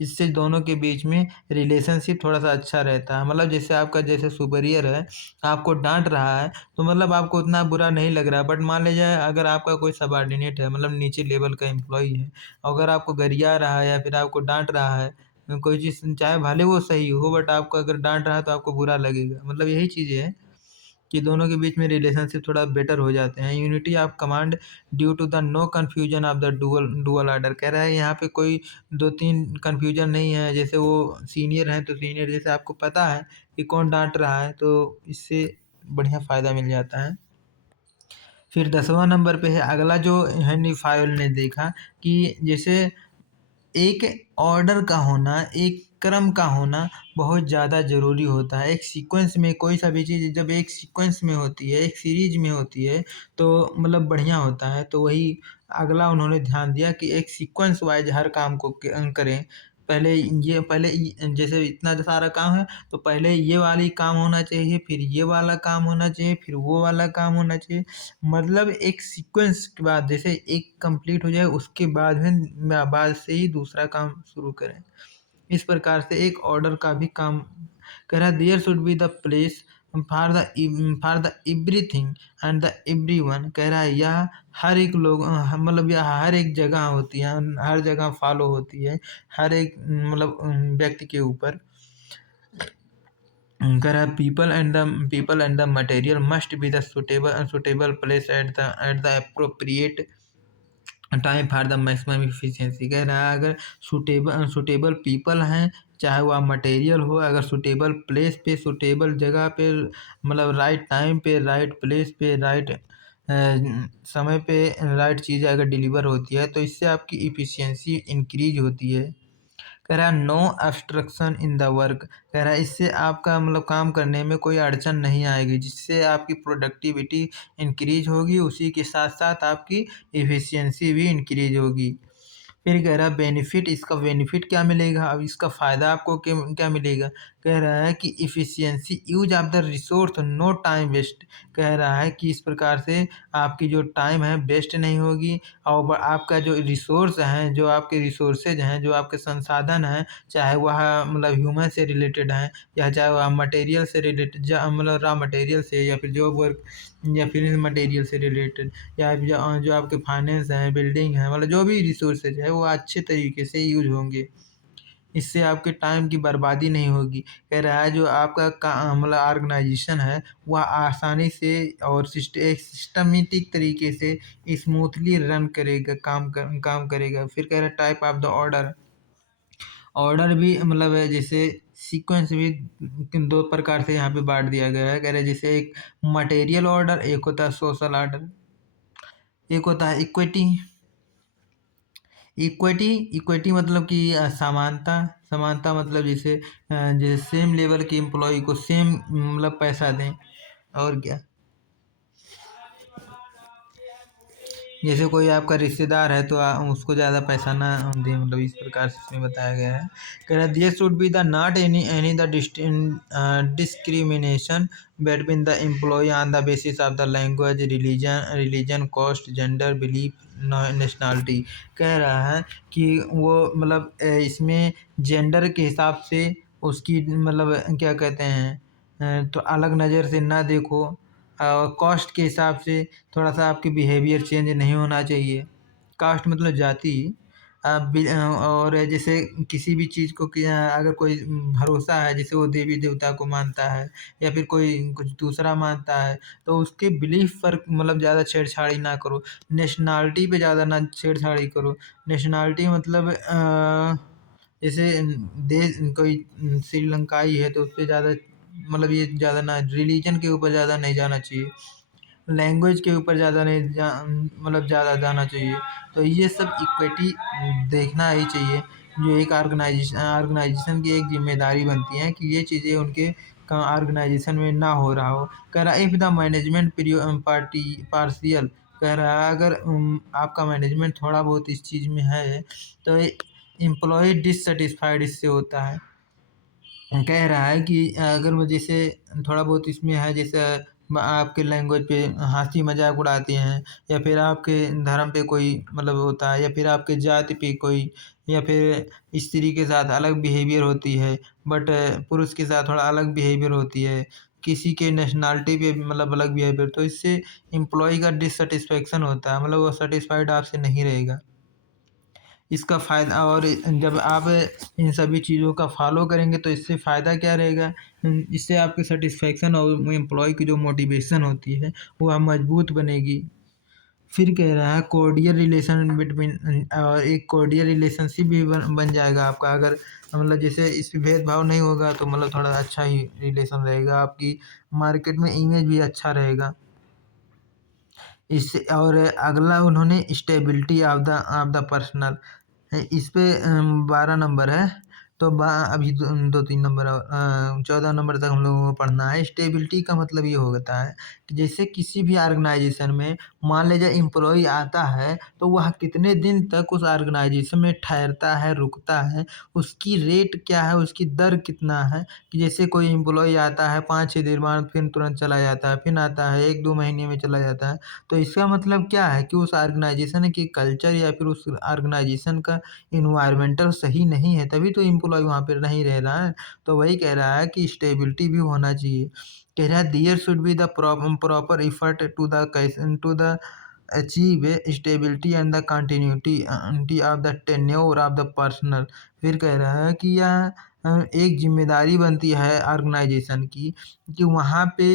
इससे दोनों के बीच में रिलेशनशिप थोड़ा-सा अच्छा रहता है। मतलब जैसे आपका जैसे सुपीरियर है, आपको डाँट रहा है, तो मतलब आपको उतना बुरा नहीं लग रहा है। बट मान लीजिए अगर आपका कोई सबऑर्डिनेट है, मतलब नीचे लेवल का एम्प्लॉयी है, अगर आपको गरिया रहा है या फिर आपको डाँट रहा है, कोई चीज़ चाहे भले वो सही हो बट आपको अगर डाँट रहा है तो आपको बुरा लगेगा। मतलब यही चीज़ें हैं कि दोनों के बीच में रिलेशनशिप थोड़ा बेटर हो जाते हैं। Unity of command due to the no confusion of the dual order. कह रहा है यहाँ पे कोई 2-3 कन्फ्यूजन नहीं है, जैसे वो सीनियर हैं तो सीनियर जैसे आपको पता है कि कौन डाँट रहा है तो इससे बढ़िया फ़ायदा मिल जाता है। फिर 10वां नंबर पे है अगला जो हेनरी फायोल ने देखा कि जैसे एक ऑर्डर का होना, एक क्रम का होना बहुत ज़्यादा ज़रूरी होता है। एक सीक्वेंस में कोई सा भी चीज़ जब एक सीक्वेंस में होती है, एक सीरीज़ में होती है, तो मतलब बढ़िया होता है। तो वही अगला उन्होंने ध्यान दिया कि एक सीक्वेंस वाइज़ हर काम को करें। पहले जैसे इतना सारा काम है, तो पहले ये वाली काम होना चाहिए, फिर ये वाला काम होना चाहिए, फिर वो वाला काम होना चाहिए। मतलब एक सीक्वेंस के बाद जैसे एक कंप्लीट हो जाए उसके बाद से ही दूसरा काम शुरू करें। इस प्रकार से एक ऑर्डर का भी काम कह रहा है there should be the place for the everything and the everyone. कह रहा है यह हर एक लोग मतलब यह हर एक जगह होती है, हर जगह फॉलो होती है, हर एक मतलब व्यक्ति के ऊपर। कह रहा है people and the material must be the suitable place at the appropriate time for the maximum efficiency. कह रहा है अगर सुटेबल पीपल हैं चाहे वह मटेरियल हो, अगर सुटेबल प्लेस पे सुटेबल जगह पे मतलब राइट टाइम पे राइट प्लेस पे राइट समय पे राइट चीज़ अगर डिलीवर होती है तो इससे आपकी इफिशिएंसी इंक्रीज होती है। कह रहा है no obstruction in the work. कह रहा है इससे आपका मतलब काम करने में कोई अड़चन नहीं आएगी, जिससे आपकी प्रोडक्टिविटी इंक्रीज होगी, उसी के साथ साथ आपकी एफिशिएंसी भी इंक्रीज होगी। फिर कह रहा है बेनिफिट, इसका बेनिफिट क्या मिलेगा, अब इसका फ़ायदा आपको क्या मिलेगा। कह रहा है कि efficiency use of the resource no time waste. कह रहा है कि इस प्रकार से आपकी जो टाइम है वेस्ट नहीं होगी और आपका जो रिसोर्स हैं जो आपके रिसोर्सेज हैं जो आपके संसाधन हैं चाहे वह मतलब ह्यूमन से रिलेटेड हैं या चाहे वह मटेरियल से रिलेटेड मतलब रॉ मटेरियल से या फिर जॉब वर्क या फिर मटेरियल से रिलेटेड या जो आपके फाइनेंस है बिल्डिंग है मतलब जो भी रिसोर्सेज है वो अच्छे तरीके से यूज होंगे। इससे आपके टाइम की बर्बादी नहीं होगी। कह रहा है जो आपका मतलब ऑर्गेनाइजेशन है वह आसानी से और एक सिस्टमेटिक तरीके से स्मूथली रन करेगा, काम करेगा। फिर कह रहा है type of the order, order भी मतलब है जैसे सीक्वेंस भी दो प्रकार से यहाँ पे बांट दिया गया है। कह रहे हैं जैसे एक मटेरियल ऑर्डर, एक होता है सोशल ऑर्डर, एक होता है इक्विटी। इक्विटी इक्विटी मतलब कि समानता, समानता मतलब जैसे सेम लेवल के एम्प्लॉय को सेम मतलब पैसा दें। और क्या, जैसे कोई आपका रिश्तेदार है तो उसको ज़्यादा पैसा ना दें, मतलब इस प्रकार से इसमें बताया गया है। कह रहा है there should be the not any the discrimination between the employ on the basis of the language, religion, caste, gender, belief, nationality. कह रहा है कि वो मतलब इसमें जेंडर के हिसाब से उसकी मतलब क्या कहते हैं तो अलग नज़र से ना देखो, कॉस्ट के हिसाब से थोड़ा सा आपके बिहेवियर चेंज नहीं होना चाहिए। कास्ट मतलब जाति। और जैसे किसी भी चीज़ को अगर कोई भरोसा है, जैसे वो देवी देवता को मानता है या फिर कोई कुछ दूसरा मानता है, तो उसके बिलीफ पर मतलब ज़्यादा छेड़छाड़ी ना करो। नेशनलिटी पे ज़्यादा ना छेड़छाड़ी करो। नेशनलिटी मतलब जैसे देश कोई श्रीलंकाई है तो उस पर ज़्यादा मतलब ये ज़्यादा ना, रिलीजन के ऊपर ज़्यादा नहीं जाना चाहिए, लैंग्वेज के ऊपर ज़्यादा नहीं मतलब ज़्यादा जाना चाहिए। तो ये सब इक्विटी देखना ही चाहिए, जो एक ऑर्गेनाइजेशन की एक जिम्मेदारी बनती है कि ये चीज़ें उनके ऑर्गेनाइजेशन में ना हो रहा हो। कह रहा है if the management party partial, कह रहा है अगर आपका मैनेजमेंट थोड़ा बहुत इस चीज़ में है तो एम्प्लॉय डिससेटिस्फाइड इससे होता है। कह रहा है कि अगर वो जैसे थोड़ा बहुत इसमें है, जैसे आपके लैंग्वेज पे हंसी मजाक उड़ाते हैं, या फिर आपके धर्म पे कोई मतलब होता है, या फिर आपके जाति पे कोई, या फिर स्त्री के साथ अलग बिहेवियर होती है बट पुरुष के साथ थोड़ा अलग बिहेवियर होती है, किसी के नेशनलिटी पे भी मतलब अलग बिहेवियर, तो इससे एम्प्लॉय का डिससेटिस्फेक्शन होता है, मतलब वो सेटिस्फाइड आपसे नहीं रहेगा। इसका फ़ायदा, और जब आप इन सभी चीज़ों का फॉलो करेंगे तो इससे फ़ायदा क्या रहेगा, इससे आपके सेटिस्फेक्शन और एम्प्लॉय की जो मोटिवेशन होती है वह मजबूत बनेगी। फिर कह रहा है कोर्डियल रिलेशन बिटवीन, और एक कोर्डियल रिलेशनशिप भी बन जाएगा आपका, अगर मतलब जैसे इस पे भेदभाव नहीं होगा तो मतलब थोड़ा अच्छा ही रिलेशन रहेगा, आपकी मार्केट में इमेज भी अच्छा रहेगा इससे। और अगला उन्होंने स्टेबिलिटी ऑफ द पर्सनल, इस पे 12 नंबर है, तो अभी दो तीन नंबर 14 नंबर तक हम लोगों को पढ़ना है। स्टेबिलिटी का मतलब ये होता है कि जैसे किसी भी ऑर्गेनाइजेशन में मान लीजिए एम्प्लॉय आता है तो वह कितने दिन तक उस ऑर्गेनाइजेशन में ठहरता है, रुकता है, उसकी रेट क्या है, उसकी दर कितना है। कि जैसे कोई एम्प्लॉय आता है 5-6 दिन बाद फिर तुरंत चला जाता है, फिर आता है 1-2 महीने में चला जाता है, तो इसका मतलब क्या है कि उस ऑर्गेनाइजेशन की कल्चर या फिर उस ऑर्गेनाइजेशन का इन्वायरमेंटल सही नहीं है, तभी तो एम्प्लॉय वहाँ पे नहीं रह रहा है। तो वही कह रहा है कि स्टेबिलिटी भी होना चाहिए। कह रहा है there should be the proper effort to the achieve stability and the continuity of the tenure of the personal. फिर कह रहा है कि यह एक जिम्मेदारी बनती है ऑर्गेनाइजेशन की कि वहाँ पे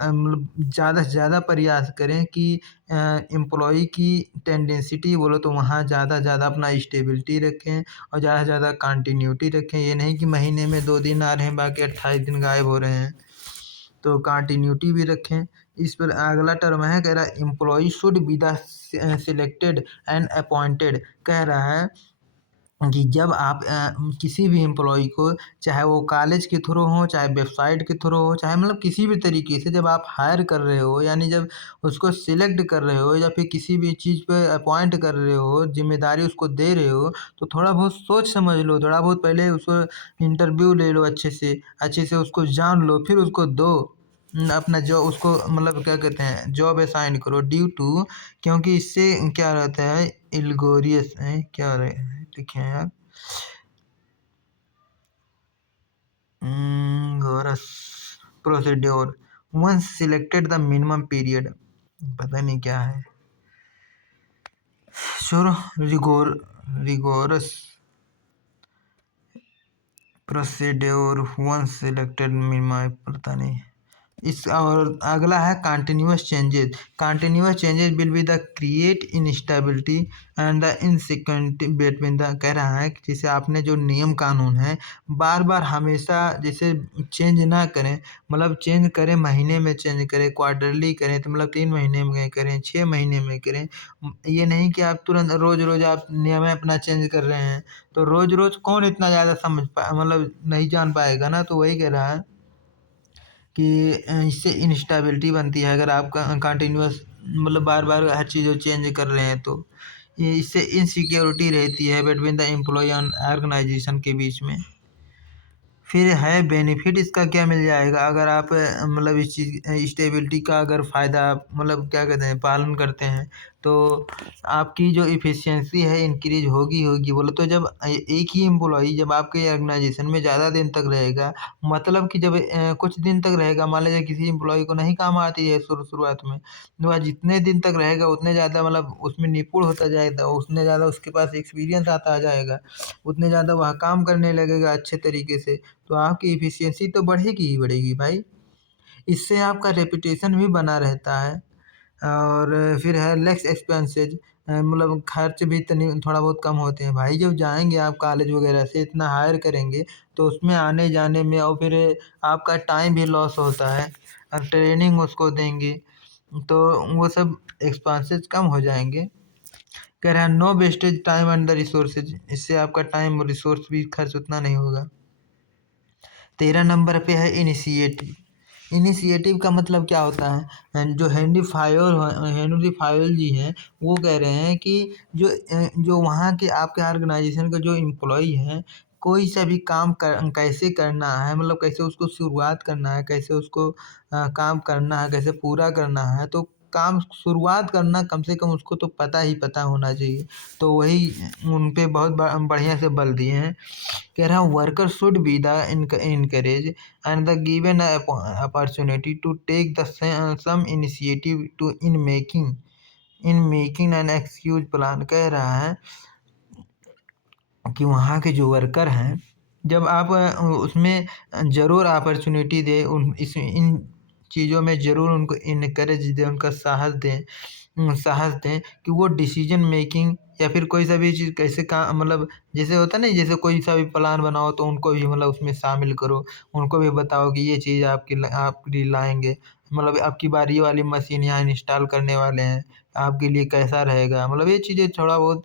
मतलब ज़्यादा से ज़्यादा प्रयास करें कि एम्प्लॉई की टेंडेंसिटी बोलो तो वहाँ ज़्यादा ज़्यादा अपना स्टेबिलिटी रखें और ज़्यादा से ज़्यादा कंटिन्यूटी रखें। ये नहीं कि महीने में 2 दिन आ रहे हैं बाकी 28 दिन गायब हो रहे हैं, तो कंटिन्यूटी भी रखें। इस पर अगला टर्म है, कह रहा है employee should be the selected and appointed. कह रहा है कि जब आप किसी भी एम्प्लॉई को, चाहे वो कॉलेज के थ्रू हो, चाहे वेबसाइट के थ्रू हो, चाहे मतलब किसी भी तरीके से जब आप हायर कर रहे हो, यानी जब उसको सिलेक्ट कर रहे हो या फिर किसी भी चीज़ पे अपॉइंट कर रहे हो, जिम्मेदारी उसको दे रहे हो, तो थोड़ा बहुत सोच समझ लो, थोड़ा बहुत पहले उसको इंटरव्यू ले लो, अच्छे से उसको जान लो, फिर उसको दो। अपना जॉब उसको मतलब क्या कहते हैं जॉब असाइन करो ड्यू टू, क्योंकि इससे क्या रहता है इल्गोरियस है क्या लिखे हैं यार, rigorous procedure once selected the minimum period, पता नहीं क्या है, छोड़ो। Rigorous procedure once selected minimise पता नहीं। इस और अगला है continuous changes. Continuous changes will be the create instability and the inconsequent between the, कह रहा है कि जैसे आपने जो नियम कानून है बार बार हमेशा जैसे चेंज ना करें, मतलब चेंज करें महीने में चेंज करें, क्वार्टरली करें तो मतलब 3 महीने में करें, 6 महीने में करें। ये नहीं कि आप तुरंत रोज रोज आप नियम अपना चेंज कर रहे हैं, तो रोज रोज कौन इतना ज़्यादा समझ पा मतलब नहीं जान पाएगा ना। तो वही कह रहा है कि इससे इंस्टेबिलिटी बनती है अगर आप कंटिन्यूअस मतलब बार बार हर चीज़ चेंज कर रहे हैं, तो ये इससे इनसिक्योरिटी रहती है बिटवीन द एम्प्लॉय और ऑर्गेनाइजेशन के बीच में। फिर है बेनिफिट, इसका क्या मिल जाएगा अगर आप मतलब इस चीज़ स्टेबिलिटी का अगर फ़ायदा आप मतलब क्या कहते हैं पालन करते हैं, तो आपकी जो इफ़िशियंसी है इंक्रीज होगी होगी। बोले तो जब एक ही एम्प्लॉई जब आपके ऑर्गेनाइजेशन में ज़्यादा दिन तक रहेगा, मतलब कि जब कुछ दिन तक रहेगा, मान लीजिए किसी एम्प्लॉई को नहीं काम आती है शुरुआत में, तो वह जितने दिन तक रहेगा उतने ज़्यादा मतलब उसमें निपुण होता जाएगा, उतने ज़्यादा उसके पास एक्सपीरियंस आता आ जाएगा, उतने ज़्यादा वह काम करने लगेगा अच्छे तरीके से, तो आपकी एफिशिएंसी तो बढ़ेगी ही बढ़ेगी भाई। इससे आपका रेपुटेशन भी बना रहता है। और फिर है लेस एक्सपेंसेज, मतलब खर्च भी तनी थोड़ा बहुत कम होते हैं भाई। जब जाएंगे आप कॉलेज वगैरह से इतना हायर करेंगे तो उसमें आने जाने में और फिर आपका टाइम भी लॉस होता है, और ट्रेनिंग उसको देंगे तो वो सब एक्सपेंसेस कम हो जाएंगे। कह रहा है no wastage time and the resources, इससे आपका टाइम और रिसोर्स भी खर्च उतना नहीं होगा। 13 नंबर पे है इनिशिएटिव। इनिशिएटिव का मतलब क्या होता है, जो हेनरी फायोल जी हैं वो कह रहे हैं कि जो वहाँ के आपके ऑर्गेनाइजेशन का जो एम्प्लॉई है, कोई सा भी काम कैसे करना है, मतलब कैसे उसको शुरुआत करना है, कैसे उसको काम करना है, कैसे पूरा करना है, तो काम शुरुआत करना कम से कम उसको तो पता ही पता होना चाहिए। तो वही उन पे बहुत बढ़िया से बल दिए हैं। कह रहा हूँ worker should be the encourage and the given opportunity to take the some initiative to in making an excuse plan. कह रहा है कि वहाँ के जो वर्कर हैं, जब आप उसमें ज़रूर अपॉर्चुनिटी दें, इन चीज़ों में ज़रूर उनको इनकरेज दें, उनका साहस दें कि वो डिसीजन मेकिंग या फिर कोई सा भी चीज़ कैसे काम मतलब जैसे होता है ना, जैसे कोई सा भी प्लान बनाओ तो उनको भी मतलब उसमें शामिल करो, उनको भी बताओ कि ये चीज़ आपके लिए लाएंगे, मतलब आपकी बारी वाली मशीन यहाँ इंस्टॉल करने वाले हैं, आपके लिए कैसा रहेगा, मतलब ये चीज़ें थोड़ा बहुत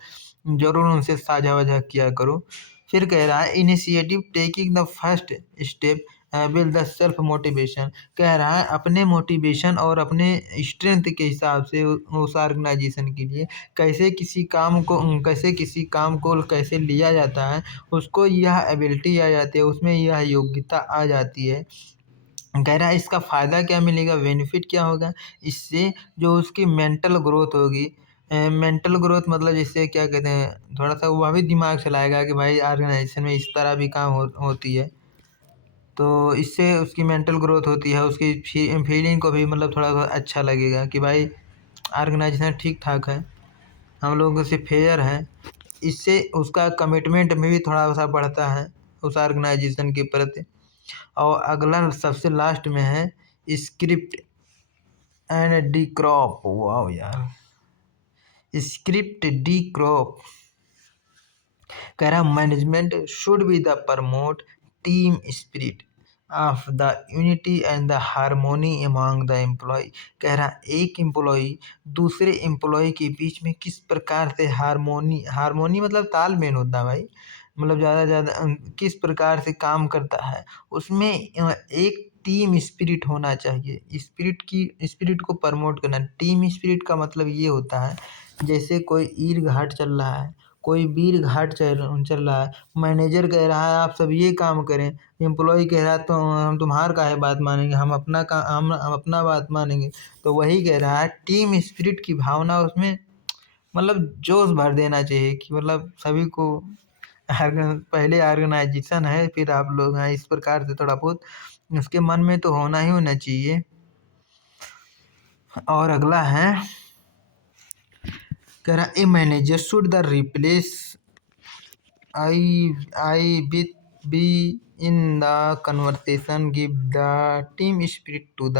ज़रूर उनसे साझा-वाझा किया करो। फिर कह रहा है initiative taking the first step build the self motivation. कह रहा है अपने मोटिवेशन और अपने स्ट्रेंथ के हिसाब से उस ऑर्गेनाइजेशन के लिए कैसे किसी काम को कैसे लिया जाता है, उसको यह एबिलिटी आ जाती है, उसमें यह योग्यता आ जाती है। कह रहा है इसका फ़ायदा क्या मिलेगा, बेनिफिट क्या होगा, इससे जो उसकी मेंटल ग्रोथ होगी। मेंटल ग्रोथ मतलब जिससे क्या कहते हैं, थोड़ा सा वह भी दिमाग चलाएगा कि भाई ऑर्गेनाइजेशन में इस तरह भी काम होती है, तो इससे उसकी मेंटल ग्रोथ होती है, उसकी फीलिंग को भी मतलब थोड़ा सा अच्छा लगेगा कि भाई ऑर्गेनाइजेशन ठीक ठाक है, हम लोगों से फेयर है। इससे उसका कमिटमेंट में भी थोड़ा सा बढ़ता है उस ऑर्गेनाइजेशन के प्रति। और अगला सबसे लास्ट में है स्क्रिप्ट एंड डी क्रॉप। वाह यार, स्क्रिप्ट डी क्रॉप कह रहा management should be the promote team spirit of the unity and the harmony among the employ. कह रहा एक एम्प्लॉय दूसरे एम्प्लॉय के बीच में किस प्रकार से हारमोनी मतलब तालमेल होता है भाई, मतलब ज़्यादा ज़्यादा किस प्रकार से काम करता है, उसमें एक टीम स्पिरिट होना चाहिए। स्पिरिट को प्रमोट करना, टीम स्पिरिट का मतलब ये होता है जैसे कोई ईर घाट चल रहा है, कोई वीर घाट चल रहा है, मैनेजर कह रहा है आप सब ये काम करें, एम्प्लॉय कह रहा है तो हम तुम्हार काहे बात मानेंगे, हम अपना बात मानेंगे। तो वही कह रहा है टीम स्पिरिट की भावना उसमें मतलब जोश भर देना चाहिए कि मतलब सभी को पहले ऑर्गेनाइजेशन है फिर आप लोग हैं, इस प्रकार से थोड़ा बहुत उसके मन में तो होना ही होना चाहिए। और अगला है कह रहा a manager should the replace I I with we in the conversation, give the team spirit to the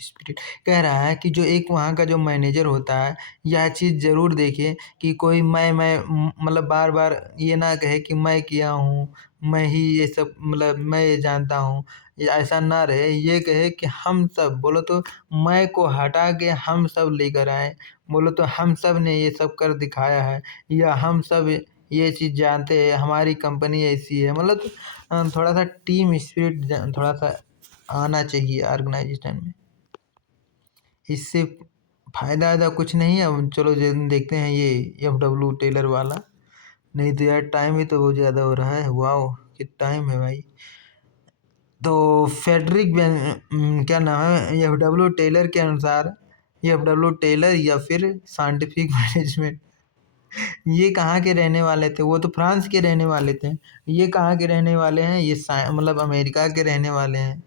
spirit. कह रहा है कि जो एक वहाँ का जो मैनेजर होता है, यह चीज़ ज़रूर देखे कि कोई मतलब बार बार ये ना कहे कि मैं किया हूँ, मैं ही ये सब, मतलब मैं ये जानता हूँ, ये ऐसा ना रहे। ये कहे कि हम सब, बोलो तो मैं को हटा के हम सब लेकर आए, बोलो तो हम सब ने ये सब कर दिखाया है, या हम सब ये चीज़ जानते हैं, हमारी कंपनी ऐसी है। मतलब थोड़ा सा टीम स्पिरिट थोड़ा सा आना चाहिए ऑर्गेनाइजेशन में। इससे फ़ायदा वायदा कुछ नहीं है। अब चलो देखते हैं ये एफ.डब्ल्यू. टेलर वाला। नहीं तो यार टाइम भी तो बहुत ज़्यादा हो रहा है। वाओ! कितना टाइम है भाई। तो क्या नाम है, एफ.डब्ल्यू. टेलर के अनुसार, एफ.डब्ल्यू. टेलर या फिर साइंटिफिक मैनेजमेंट, ये कहाँ के रहने वाले थे? वो तो फ्रांस के रहने वाले थे। ये कहाँ के रहने वाले हैं? ये मतलब अमेरिका के रहने वाले हैं।